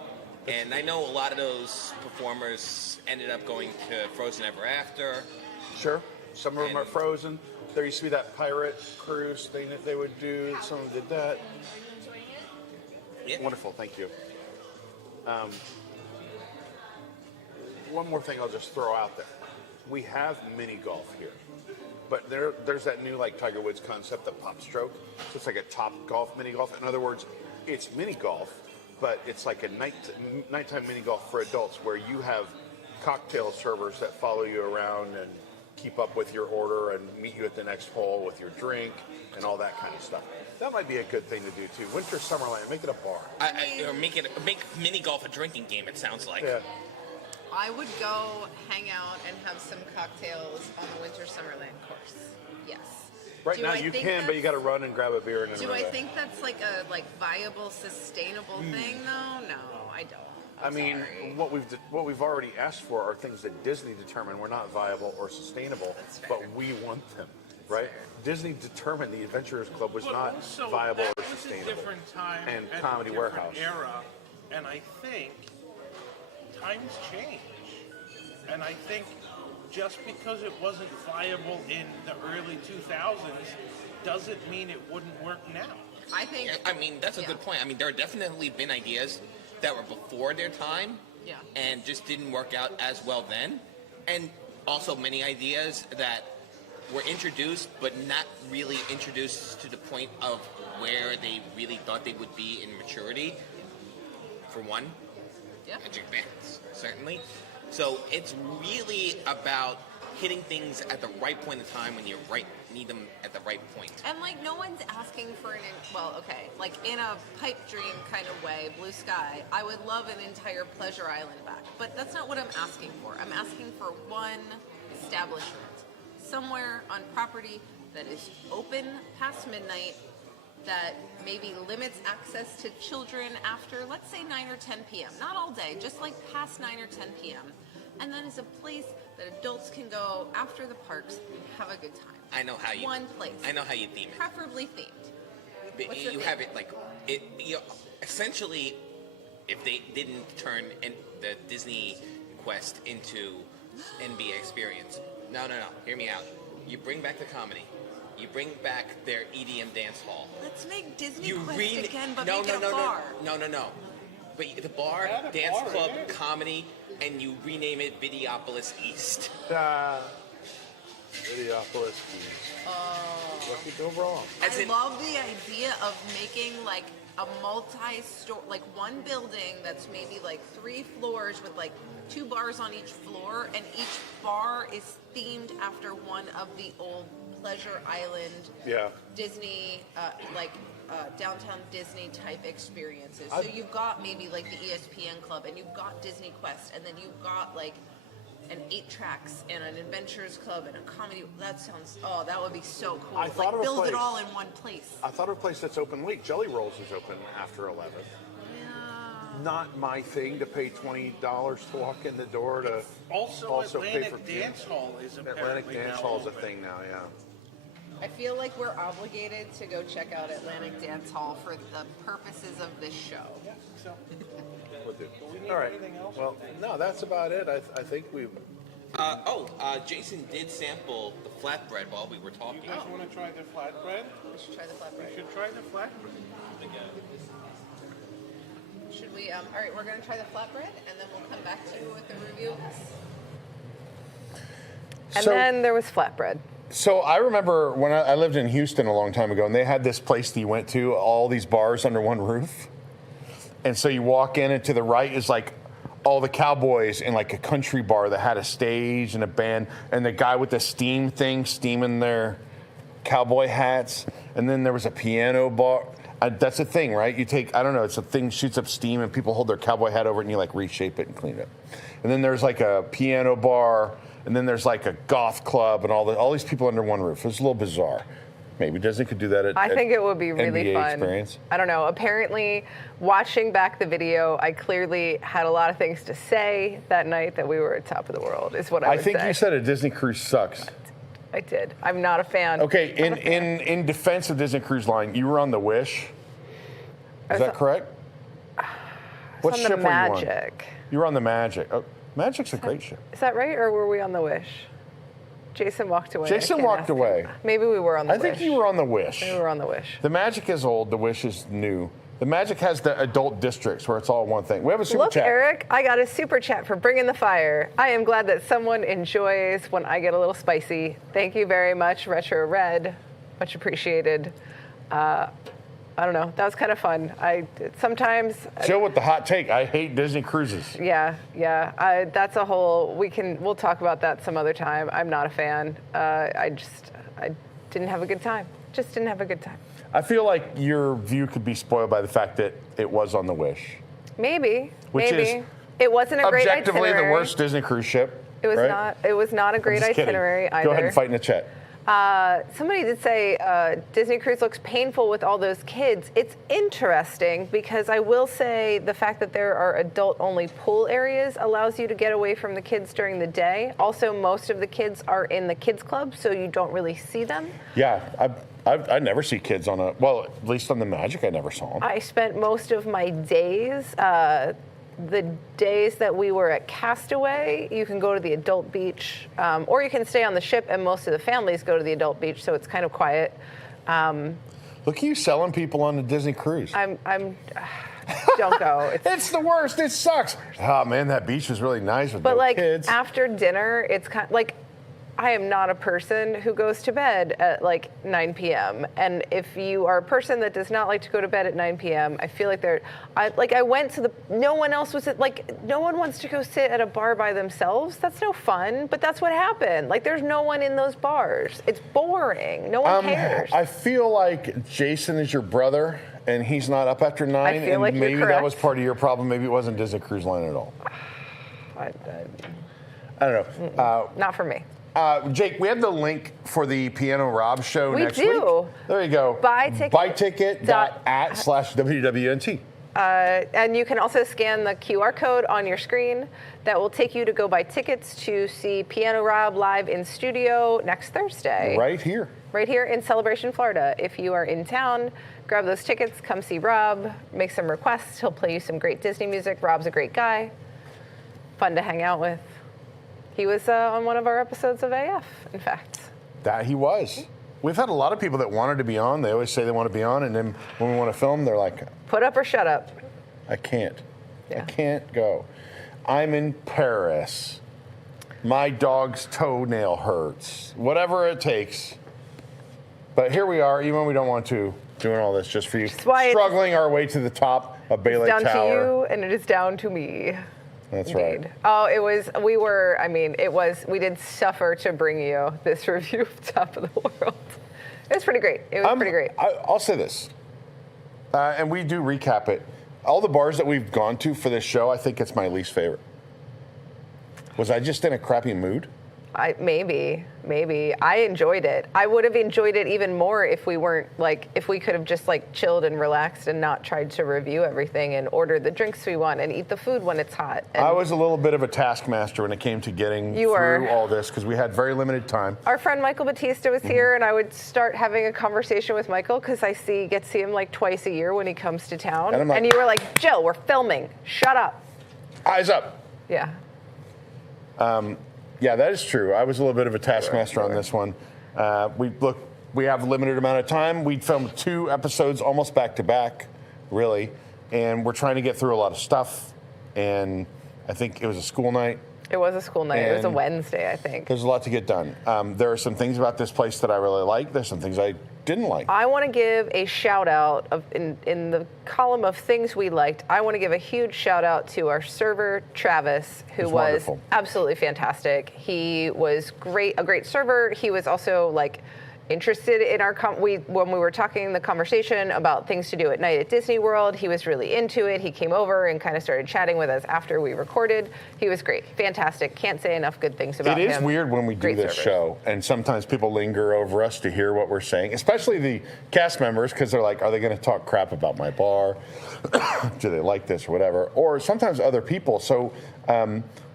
And I know a lot of those performers ended up going to Frozen Ever After. Sure. Some of them are Frozen. There used to be that pirate cruise thing that they would do. Some of them did that. Yeah. Wonderful, thank you. One more thing I'll just throw out there. We have mini golf here, but there's that new like Tiger Woods concept, the pop stroke. So it's like a top golf, mini golf. In other words, it's mini golf, but it's like a nighttime mini golf for adults where you have cocktail servers that follow you around and keep up with your order and meet you at the next hole with your drink and all that kind of stuff. That might be a good thing to do too. Winter Summerland, make it a bar. Or make mini golf a drinking game. It sounds like. Yeah. I would go hang out and have some cocktails on the Winter Summerland course. Yes. Right now you can, but you got to run and grab a beer and. Do I think that's like a viable, sustainable thing though? No, I don't. I mean, what we've already asked for are things that Disney determined were not viable or sustainable, but we want them, right? Disney determined the Adventurers Club was not viable or sustainable. That was a different time and and Comedy a different Warehouse. era, and I think times change. And I think just because it wasn't viable in the early 2000s doesn't mean it wouldn't work now. I think. I mean, that's a good point. I mean, there have definitely been ideas that were before their time, and just didn't work out as well then, and also many ideas that were introduced but not really introduced to the point of where they really thought they would be in maturity. For one, Magic Bands, certainly. So it's really about hitting things at the right point in time when you need them at the right point. And no one's asking for like in a pipe dream kind of way, blue sky, I would love an entire Pleasure Island back. But that's not what I'm asking for. I'm asking for one establishment somewhere on property that is open past midnight, that maybe limits access to children after, let's say, 9 or 10 p.m. Not all day, just past 9 or 10 p.m. And then is a place that adults can go after the parks and have a good time. I know how you. One place. I know how you theme it. Preferably themed. But you have it essentially, if they didn't turn the Disney Quest into NBA Experience. No. Hear me out. You bring back the comedy. You bring back their EDM dance hall. Let's make Disney Quest again, but make it a bar. No. But the bar, dance club, comedy, and you rename it Videopolis East. Videopolis Keys. What could go wrong? I love the idea of making like a multi-store, like one building that's maybe like 3 floors with like 2 bars on each floor, and each bar is themed after one of the old Pleasure Island Disney, downtown Disney type experiences. So you've got maybe like the ESPN Club, and you've got Disney Quest, and then you've got like an 8 tracks and an adventures club and a comedy. That sounds, that would be so cool. I thought of a build place. it all in one place. I thought of a place that's open late. Jelly Rolls is open after 11. Yeah. Not my thing to pay $20 to walk in the door to Also pay for Atlantic Dance Hall is Atlantic apparently Dance now Hall is a open. thing now, yeah. I feel like we're obligated to go check out Atlantic Dance Hall for the purposes of this show. We'll do. All right. Well, no, that's about it. I think we've. Jason did sample the flatbread while we were talking. You guys want to try the flatbread? We should try the flatbread. We should try the flatbread. Should we? All right, we're going to try the flatbread, and then we'll come back to you with the review. And then there was flatbread. So I remember when I lived in Houston a long time ago, and they had this place that you went to, all these bars under one roof. And so you walk in, and to the right is like all the cowboys in like a country bar that had a stage and a band, and the guy with the steam thing steaming their cowboy hats. And then there was a piano bar. That's a thing, right? You take, I don't know, it's a thing, shoots up steam, and people hold their cowboy hat over it, and you like reshape it and clean it. And then there's like a piano bar, and then there's like a goth club, and all these people under one roof. It's a little bizarre. Maybe Disney could do that at I think it would be really NBA fun. Experience. I don't know. Apparently, watching back the video, I clearly had a lot of things to say that night that we were at Top of the World, is what I would I think say. you said a Disney cruise sucks. I did. I'm not a fan. Okay, in defense of Disney Cruise Line, you were on the Wish. Is that correct? What on the ship were you on? Magic. You were on the Magic. Oh, Magic's a great ship. Is that right, or were we on the Wish? Jason walked away. Jason I can't walked ask him. away. Maybe we were on the Wish. I think you were on the Wish. Maybe we were on the Wish. The Magic is old. The Wish is new. The Magic has the adult districts where it's all one thing. We have a super Look, chat. Eric, I got a super chat for bringing the fire. I am glad that someone enjoys when I get a little spicy. Thank you very much, Retro Red. Much appreciated. I don't know. That was kind of fun. Sometimes. Joe with the hot take. I hate Disney cruises. Yeah. That's a whole. We'll talk about that some other time. I'm not a fan. I didn't have a good time. Just didn't have a good time. I feel like your view could be spoiled by the fact that it was on the Wish. Maybe. Which is it wasn't a great itinerary. objectively the worst Disney cruise ship. It was right? not. It was not a great I'm just kidding. itinerary either. Go ahead and fight in the chat. Somebody did say Disney Cruise looks painful with all those kids. It's interesting because I will say the fact that there are adult-only pool areas allows you to get away from the kids during the day. Also, most of the kids are in the kids club, so you don't really see them. Yeah, I never see kids on at least on the Magic, I never saw them. I spent most of my days, the days that we were at Castaway, you can go to the adult beach, or you can stay on the ship, and most of the families go to the adult beach, so it's kind of quiet. Look at you selling people on the Disney cruise. I'm don't go. It's the worst. It sucks. Oh man, that beach was really nice with But no like kids. after dinner, it's kind of like I am not a person who goes to bed at like 9 p.m. And if you are a person that does not like to go to bed at 9 p.m., I feel like I went to no one else was no one wants to go sit at a bar by themselves. That's no fun, but that's what happened. Like there's no one in those bars. It's boring. No one cares. I feel like Jason is your brother, and he's not up after 9. I feel and like you're maybe that correct. was part of your problem. Maybe it wasn't Disney Cruise Line at all. I don't know. Not for me. Jake, we have the link for the Piano Rob show We next do. week. There you go. Buyticket.at/WDWNT. And you can also scan the QR code on your screen that will take you to go buy tickets to see Piano Rob live in studio next Thursday. Right here. Right here in Celebration, Florida. If you are in town, grab those tickets, come see Rob, make some requests. He'll play you some great Disney music. Rob's a great guy. Fun to hang out with. He was on one of our episodes of AF, in fact. That he was. We've had a lot of people that wanted to be on. They always say they want to be on, and then when we want to film, they're like, put up or shut up. I can't. Yeah. I can't go. I'm in Paris. My dog's toenail hurts. Whatever it takes. But here we are, even when we don't want to, doing all this just for you. Struggling our way to the top of Bay Lake Tower. It's down to you, and it is down to me. That's Indeed. right. Oh, we did suffer to bring you this review of Top of the World. It was pretty great. I'll say this, and we do recap it. All the bars that we've gone to for this show, I think it's my least favorite. Was I just in a crappy mood? Maybe. I enjoyed it. I would have enjoyed it even more if we weren't if we could have just chilled and relaxed and not tried to review everything and order the drinks we want and eat the food when it's hot. And I was a little bit of a taskmaster when it came to getting through all this because we had very limited time. Our friend Michael Batista was here, and I would start having a conversation with Michael because I get to see him twice a year when he comes to town. And you were like, Jill, we're filming. Shut up. Eyes up. Yeah. Yeah, that is true. I was a little bit of a taskmaster on this one. We have a limited amount of time. We filmed 2 episodes almost back to back, really, and we're trying to get through a lot of stuff. And I think it was a school night. It was a school night. It was a Wednesday, I think. There's a lot to get done. There are some things about this place that I really like. There's some things I didn't like. I want to give a shout out in the column of things we liked. I want to give a huge shout out to our server Travis, who was absolutely fantastic. He was a great server. He was also interested in our when we were talking in the conversation about things to do at night at Disney World. He was really into it. He came over and kind of started chatting with us after we recorded. He was great, fantastic. Can't say enough good things about him. It is weird when we do this show, and sometimes people linger over us to hear what we're saying, especially the cast members, because they're like, are they going to talk crap about my bar? Do they like this or whatever? Or sometimes other people. So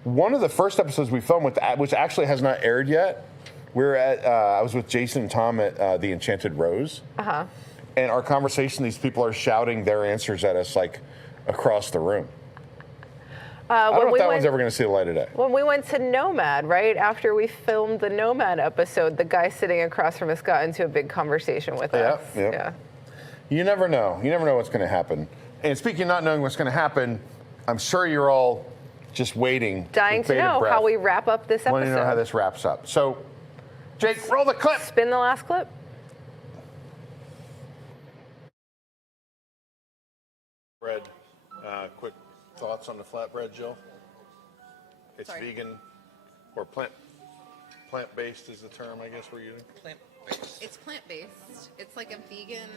one of the first episodes we filmed, which actually has not aired yet, I was with Jason and Tom at the Enchanted Rose. Uh-huh. And our conversation, these people are shouting their answers at us across the room. I don't know if that one's ever going to see the light of day. When we went to Nomad, right after we filmed the Nomad episode, the guy sitting across from us got into a big conversation with us. Yeah. You never know. You never know what's going to happen. And speaking of not knowing what's going to happen, I'm sure you're all just waiting. Dying to know how we wrap up this episode. Want to know how this wraps up. So, Jake, roll the clip. Spin the last clip. Bread. Quick thoughts on the flatbread, Jill? It's vegan or plant-based is the term I guess we're using. Plant-based. It's plant-based. It's like a vegan.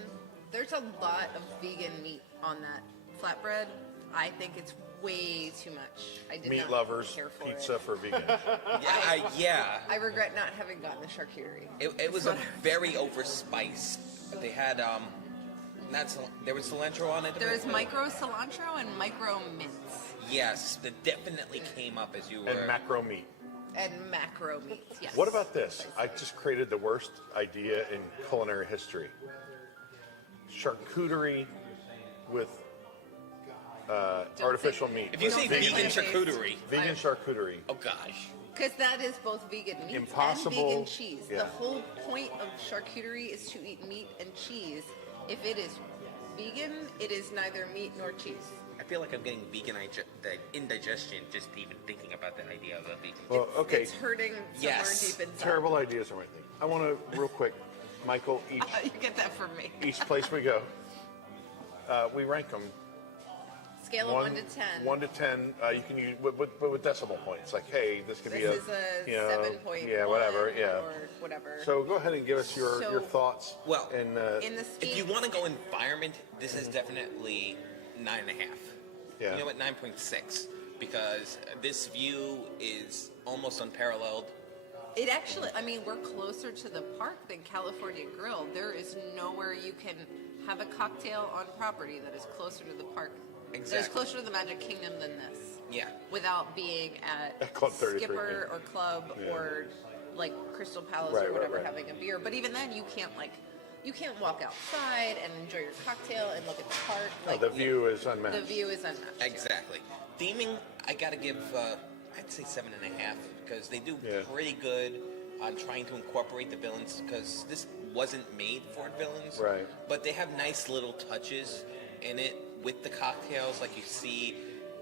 There's a lot of vegan meat on that flatbread. I think it's way too much. I did Meat not lovers, care for pizza it. for vegan. I regret not having gotten the charcuterie. It was a very overspiced. They had there was cilantro on it. There was micro cilantro and micro mince. Yes, that definitely came up as you were. And macro meat. And macro meat, yes. What about this? I just created the worst idea in culinary history. Charcuterie with artificial meat. If you say vegan charcuterie. Vegan charcuterie. Oh gosh. Because that is both vegan meat and vegan cheese. Yeah. The whole point of charcuterie is to eat meat and cheese. If it is vegan, it is neither meat nor cheese. I feel like I'm getting vegan indigestion just even thinking about the idea of a vegan. Well, okay. It's hurting somewhere deep inside. Terrible ideas are my thing. I want to, real quick, Michael, you get that from me. Each place we go, we rank them. Scale of 1 to 10. 1 to 10. You can use with decimal points. Like, hey, this could be a 7.1. Yeah, whatever. Yeah. Or whatever. So go ahead and give us your thoughts. Well, in the if you want to go environment, this is definitely 9.5. Yeah. You know what? 9.6 because this view is almost unparalleled. It actually, we're closer to the park than California Grill. There is nowhere you can have a cocktail on property that is closer to the park. Exactly. There's closer to the Magic Kingdom than this. Yeah. Without being at Club 33. Skipper or Club or Crystal Palace or whatever having a beer. But even then, you can't walk outside and enjoy your cocktail and look at the park. The view is unmatched. The view is unmatched. Exactly. Theming, I gotta give, I'd say 7.5 because they do pretty good on trying to incorporate the villains because this wasn't made for villains. Right. But they have nice little touches in it with the cocktails, like you see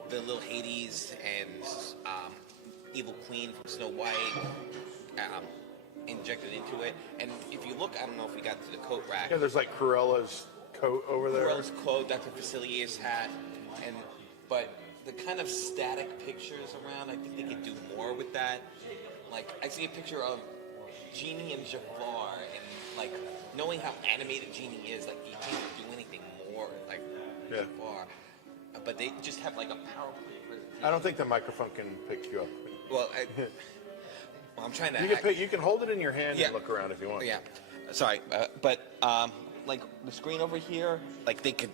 the little Hades and evil queen from Snow White injected into it. And if you look, I don't know if we got to the coat rack. Yeah, there's like Cruella's coat over there. Cruella's coat, Dr. Facilier's hat, but the kind of static pictures around, I think they could do more with that. Like, I see a picture of Genie and Jafar, and like knowing how animated Genie is, like you can't do anything more like Jafar. But they just have like a PowerPoint presentation. I don't think the microphone can pick you up. Well, I'm trying to. You can hold it in your hand and look around if you want. Yeah. Sorry, but like the screen over here, like they could,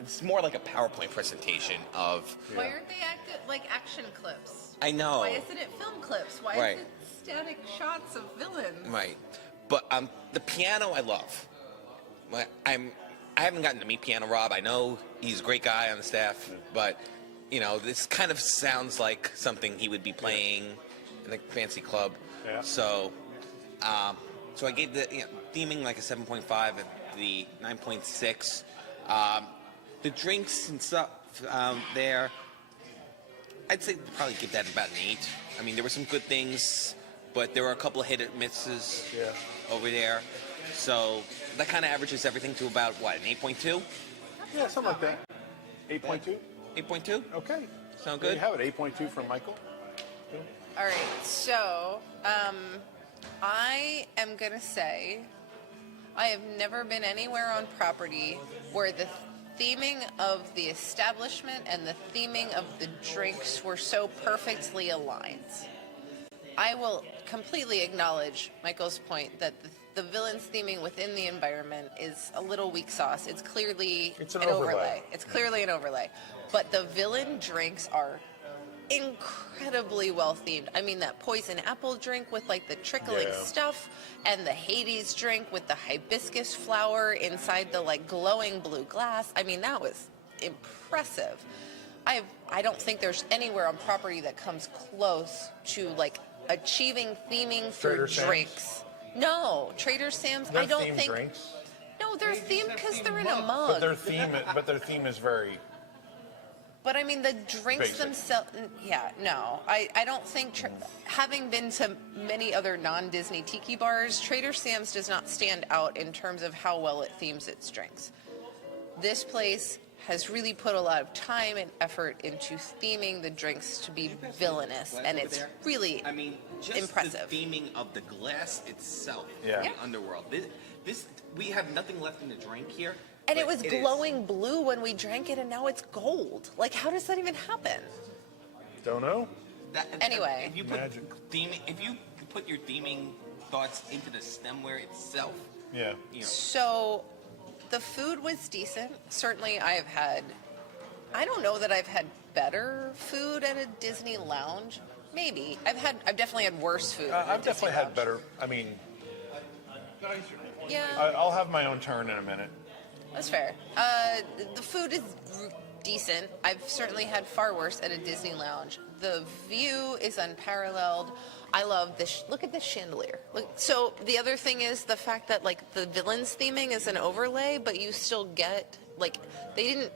it's more like a PowerPoint presentation of. Why aren't they like action clips? I know. Why isn't it film clips? Why is it static shots of villains? Right. But the piano I love. I haven't gotten to meet Piano Rob. I know he's a great guy on the staff, but this kind of sounds like something he would be playing in a fancy club. Yeah. So I gave the theming like a 7.5 and the 9.6. The drinks and stuff there, I'd say probably give that about an 8. I mean, there were some good things, but there were a couple of hit and misses over there. So that kind of averages everything to about, what, an 8.2? Yeah, something like that. 8.2? 8.2? Okay. Sound good? You have it, 8.2 from Michael? All right, so I am going to say I have never been anywhere on property where the theming of the establishment and the theming of the drinks were so perfectly aligned. I will completely acknowledge Michael's point that the villain's theming within the environment is a little weak sauce. It's clearly an overlay. It's clearly an overlay. But the villain drinks are incredibly well themed. I mean, that poison apple drink with like the trickling stuff, and the Hades drink with the hibiscus flower inside the like glowing blue glass. I mean, that was impressive. I don't think there's anywhere on property that comes close to like achieving theming for drinks. No, Trader Sam's. I don't think. Drinks? No, they're themed because they're in a mug. But their theme is very. But I mean, the drinks themselves. Yeah, no, I don't think. Having been to many other non-Disney tiki bars, Trader Sam's does not stand out in terms of how well it themes its drinks. This place has really put a lot of time and effort into theming the drinks to be villainous, and it's really just impressive. The theming of the glass itself, the underworld. This we have nothing left in the drink here. And it was glowing blue when we drank it, and now it's gold. Like, how does that even happen? Don't know. Anyway, if you put your theming thoughts into the stemware itself. Yeah. So the food was decent. Certainly I don't know that I've had better food at a Disney lounge. Maybe. I've definitely had worse food. I've definitely had better. I mean, yeah. I'll have my own turn in a minute. That's fair. The food is decent. I've certainly had far worse at a Disney lounge. The view is unparalleled. I love this. Look at this chandelier. So the other thing is the fact that like the villain's theming is an overlay, but you still get like they didn't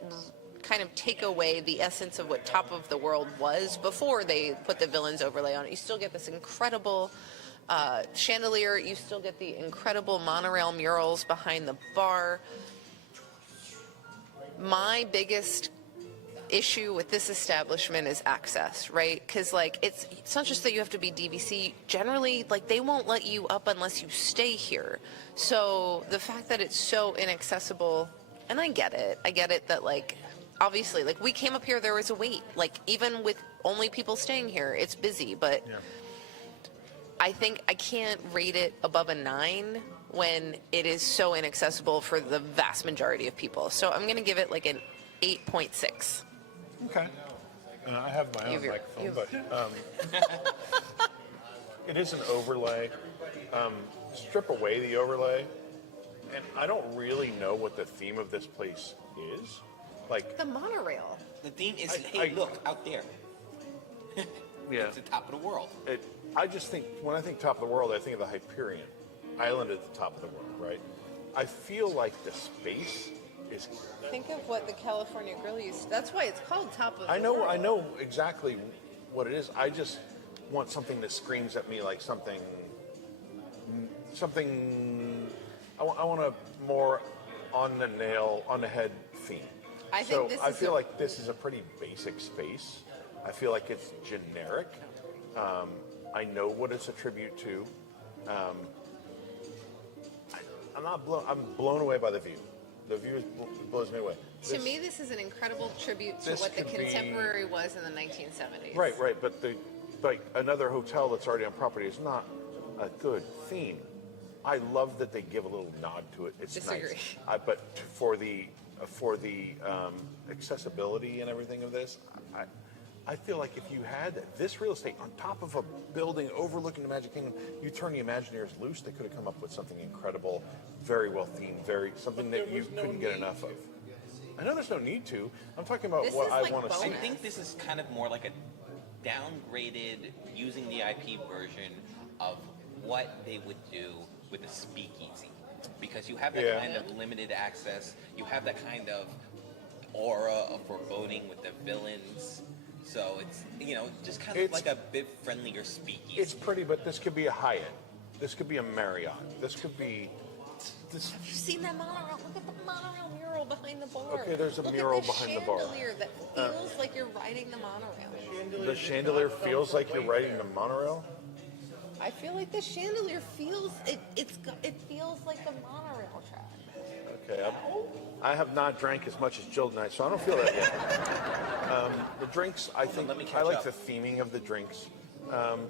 kind of take away the essence of what Top of the World was before they put the villain's overlay on it. You still get this incredible chandelier. You still get the incredible monorail murals behind the bar. My biggest issue with this establishment is access, right? Because like it's not just that you have to be DVC. Generally, like they won't let you up unless you stay here. So the fact that it's so inaccessible, and I get it that like obviously like we came up here, there was a wait. Like even with only people staying here, it's busy. But I think I can't rate it above a 9 when it is so inaccessible for the vast majority of people. So I'm going to give it like an 8.6. Okay. And I have my own microphone, but it is an overlay. Strip away the overlay, and I don't really know what the theme of this place is. Like the monorail. The theme is, look, out there. It's the top of the world. I just think, when I think top of the world, I think of the Hyperion Island at the top of the world, right? I feel like the space is... Think of what the California Grill used to. That's why it's called Top of the World. World. I know exactly what it is. I just, want something that screams at me like something. I want a more on the nail, on the head theme. I feel like this is a pretty basic space. I feel like it's generic. I know what it's a tribute to. I'm blown away by the view. The view blows me away. To me, this is an incredible tribute to what the contemporary was in the 1970s. Right. But another hotel that's already on property is not a good theme. I love that they give a little nod to it. It's Disagree. Nice. But for the accessibility and everything of this, I feel like if you had this real estate on top of a building overlooking the Magic Kingdom, you turn the Imagineers loose, they could have come up with something incredible, very well themed, something that you couldn't get enough of. I know there's no need to. I'm talking about what I want to see. I think this is kind of more like a downgraded, using the IP version of what they would do with a speakeasy. Because you have that kind of limited access, you have that kind of aura of foreboding with the villains. So it's, just kind of like a bit friendlier speakeasy. It's pretty, but this could be a Hyatt. This could be a Marriott. This could be... Have you seen that monorail? Look at the monorail mural behind the bar. Okay, there's a mural behind the bar. Look at the chandelier that feels like you're riding the monorail. The chandelier feels like you're riding the monorail? I feel like the chandelier feels, it feels like the monorail track. Okay, I have not drank as much as Jill tonight, so I don't feel that yet. The drinks, I like the theming of the drinks.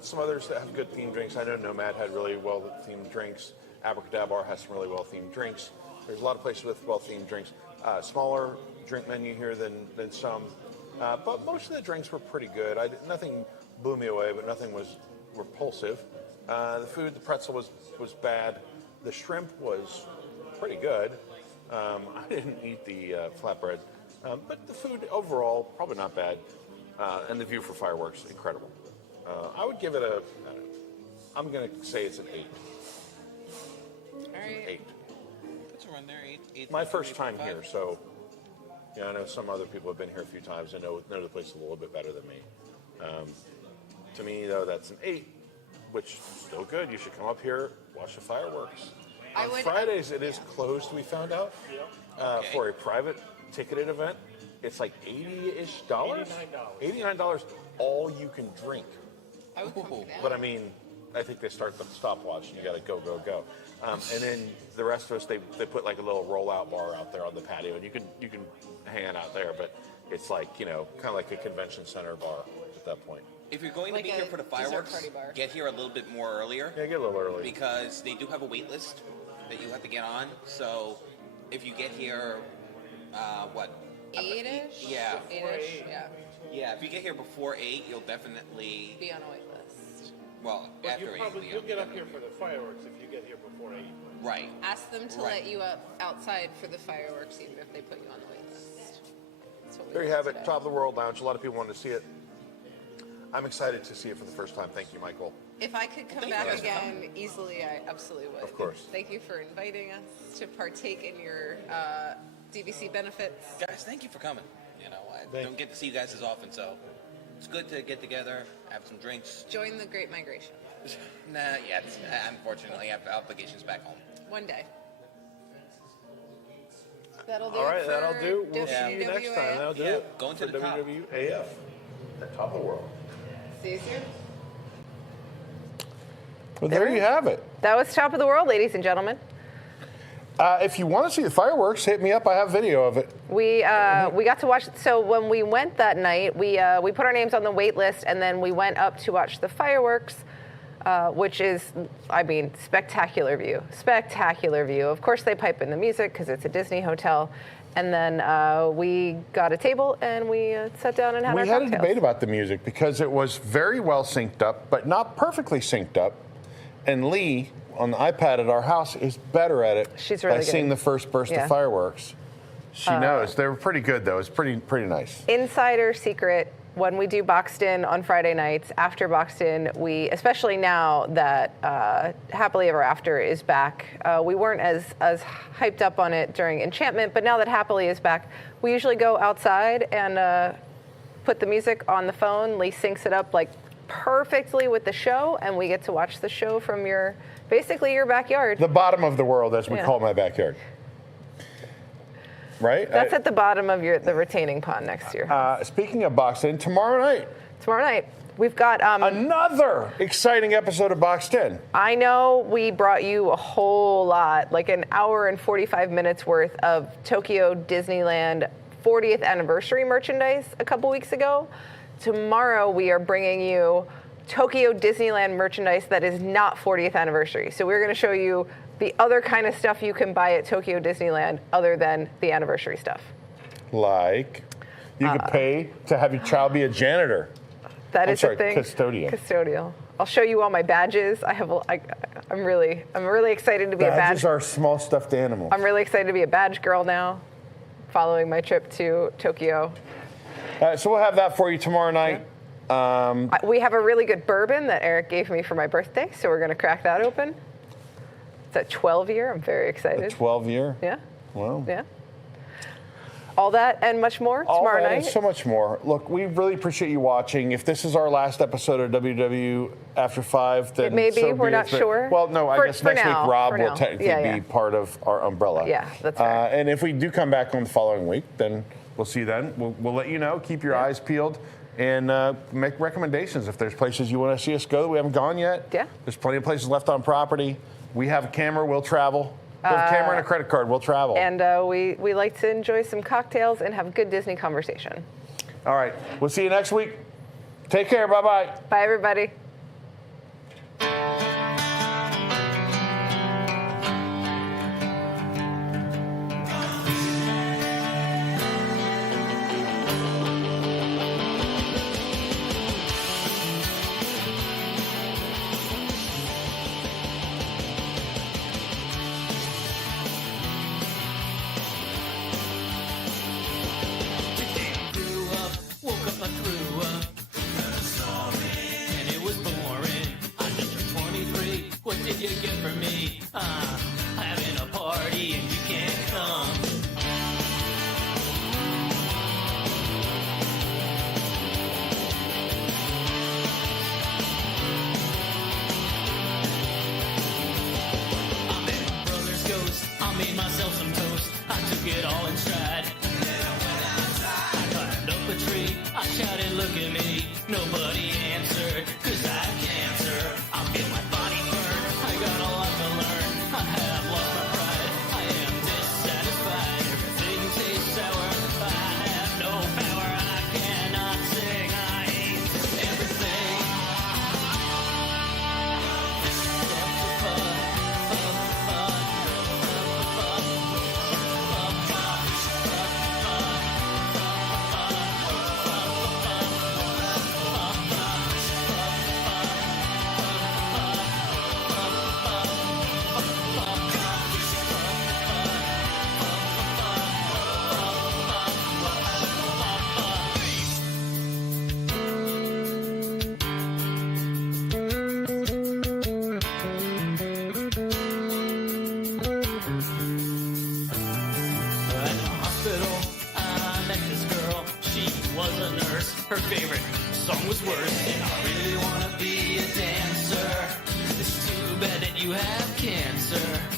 Some others that have good themed drinks. I know Nomad had really well-themed drinks. Abracadabra has some really well-themed drinks. There's a lot of places with well-themed drinks. Smaller drink menu here than some. But most of the drinks were pretty good. Nothing blew me away, but nothing was repulsive. The food, the pretzel was bad. The shrimp was pretty good. I didn't eat the flatbread. But the food overall, probably not bad. And the view for fireworks, incredible. I would give it I'm going to say it's an 8. All right. 8. It's around there, 8. My first time here, so I know some other people have been here a few times and know the place a little bit better than me. To me, though, that's an 8, which is still good. You should come up here, watch the fireworks. On Fridays, it is closed, we found out, for a private ticketed event. It's like $80-ish. $89, all you can drink. I would come down. But I mean, I think they start the stopwatch and you got to go. And then the rest of us, they put like a little rollout bar out there on the patio, and you can hang out there. But it's like kind of like a convention center bar at that point. If you're going to be here for the fireworks, get here a little bit more earlier. Yeah, get a little early. Because they do have a wait list that you have to get on. So if you get here, 8-ish? Yeah. 8-ish, yeah. Yeah, if you get here before 8, you'll definitely be on a wait list. Well, but after 8. You'll get up here for the fireworks if you get here before 8. Right. Ask them to let you up outside for the fireworks, even if they put you on the wait list. There you have it, Top of the World Lounge. A lot of people wanted to see it. I'm excited to see it for the first time. Thank you, Michael. If I could come back again easily, I absolutely would. Of course. Thank you for inviting us to partake in your DVC benefits. Guys, thank you for coming. I don't get to see you guys as often, so it's good to get together, have some drinks. Join the Great Migration. Not yet. Unfortunately, I have obligations back home. One day. That'll do. All right, it for that'll do. We'll WDWAF. see you next time. That'll do it. Going to for the top. WDWAF, the top of the world. See you soon. Well, there you have it. That was Top of the World, ladies and gentlemen. If you want to see the fireworks, hit me up. I have video of it. We got to watch. So when we went that night, we put our names on the wait list, and then we went up to watch the fireworks, which is, spectacular view. Spectacular view. Of course, they pipe in the music because it's a Disney hotel. And then we got a table and we sat down and had our cocktails. We had a debate about the music because it was very well synced up, but not perfectly synced up. And Lee, on the iPad at our house, is better at it. She's really by good. seeing the first burst of fireworks. She knows. They were pretty good, though. It's pretty nice. Insider secret. When we do Boxed In on Friday nights, after Boxed In, we, especially now that Happily Ever After is back, we weren't as hyped up on it during Enchantment, but now that Happily is back, we usually go outside and put the music on the phone. Lee syncs it up like perfectly with the show, and we get to watch the show from basically your backyard. The bottom of the world, as we call my backyard. Right? That's at the bottom of the retaining pond next to your house. Speaking of Boxed In, tomorrow night, we've got another exciting episode of Boxed In. I know we brought you a whole lot, like an hour and 45 minutes worth of Tokyo Disneyland 40th anniversary merchandise a couple weeks ago. Tomorrow we are bringing you Tokyo Disneyland merchandise that is not 40th anniversary. So we're going to show you the other kind of stuff you can buy at Tokyo Disneyland other than the anniversary stuff. Like, you could pay to have your child be a janitor. That is a thing. Custodial. I'll show you all my badges. I'm really excited to be a badge. Badges are small stuffed animals. I'm really excited to be a badge girl now, following my trip to Tokyo. So we'll have that for you tomorrow night. We have a really good bourbon that Eric gave me for my birthday, so we're going to crack that open. It's a 12-year. I'm very excited. A 12-year? Yeah. Wow. Yeah. All that and much more tomorrow night. And so much more. Look, we really appreciate you watching. If this is our last episode of WDW After Five, then it may be. So we're not sure. Well, no, I guess next week Rob will technically be part of our umbrella. Yeah, that's right. And if we do come back on the following week, then we'll see you then. We'll let you know. Keep your eyes peeled and make recommendations. If there's places you want to see us go that we haven't gone yet, there's plenty of places left on property. We have a camera, we'll travel. We have a camera and a credit card, we'll travel. And we like to enjoy some cocktails and have good Disney conversation. All right, we'll see you next week. Take care, bye-bye. Bye, everybody. Having a party and you can't come. I met my brother's ghost. I made myself some toast. I took it all in stride. I climbed up a tree. I shouted, look at me. Nobody answered, 'cause I have cancer. I feel my body burn. I got a lot to learn. I have lost my pride. I am dissatisfied. Everything tastes sour. I have no power. I cannot sing. I hate everything. Her favorite song was worse, and I really wanna be a dancer. It's too bad that you have cancer.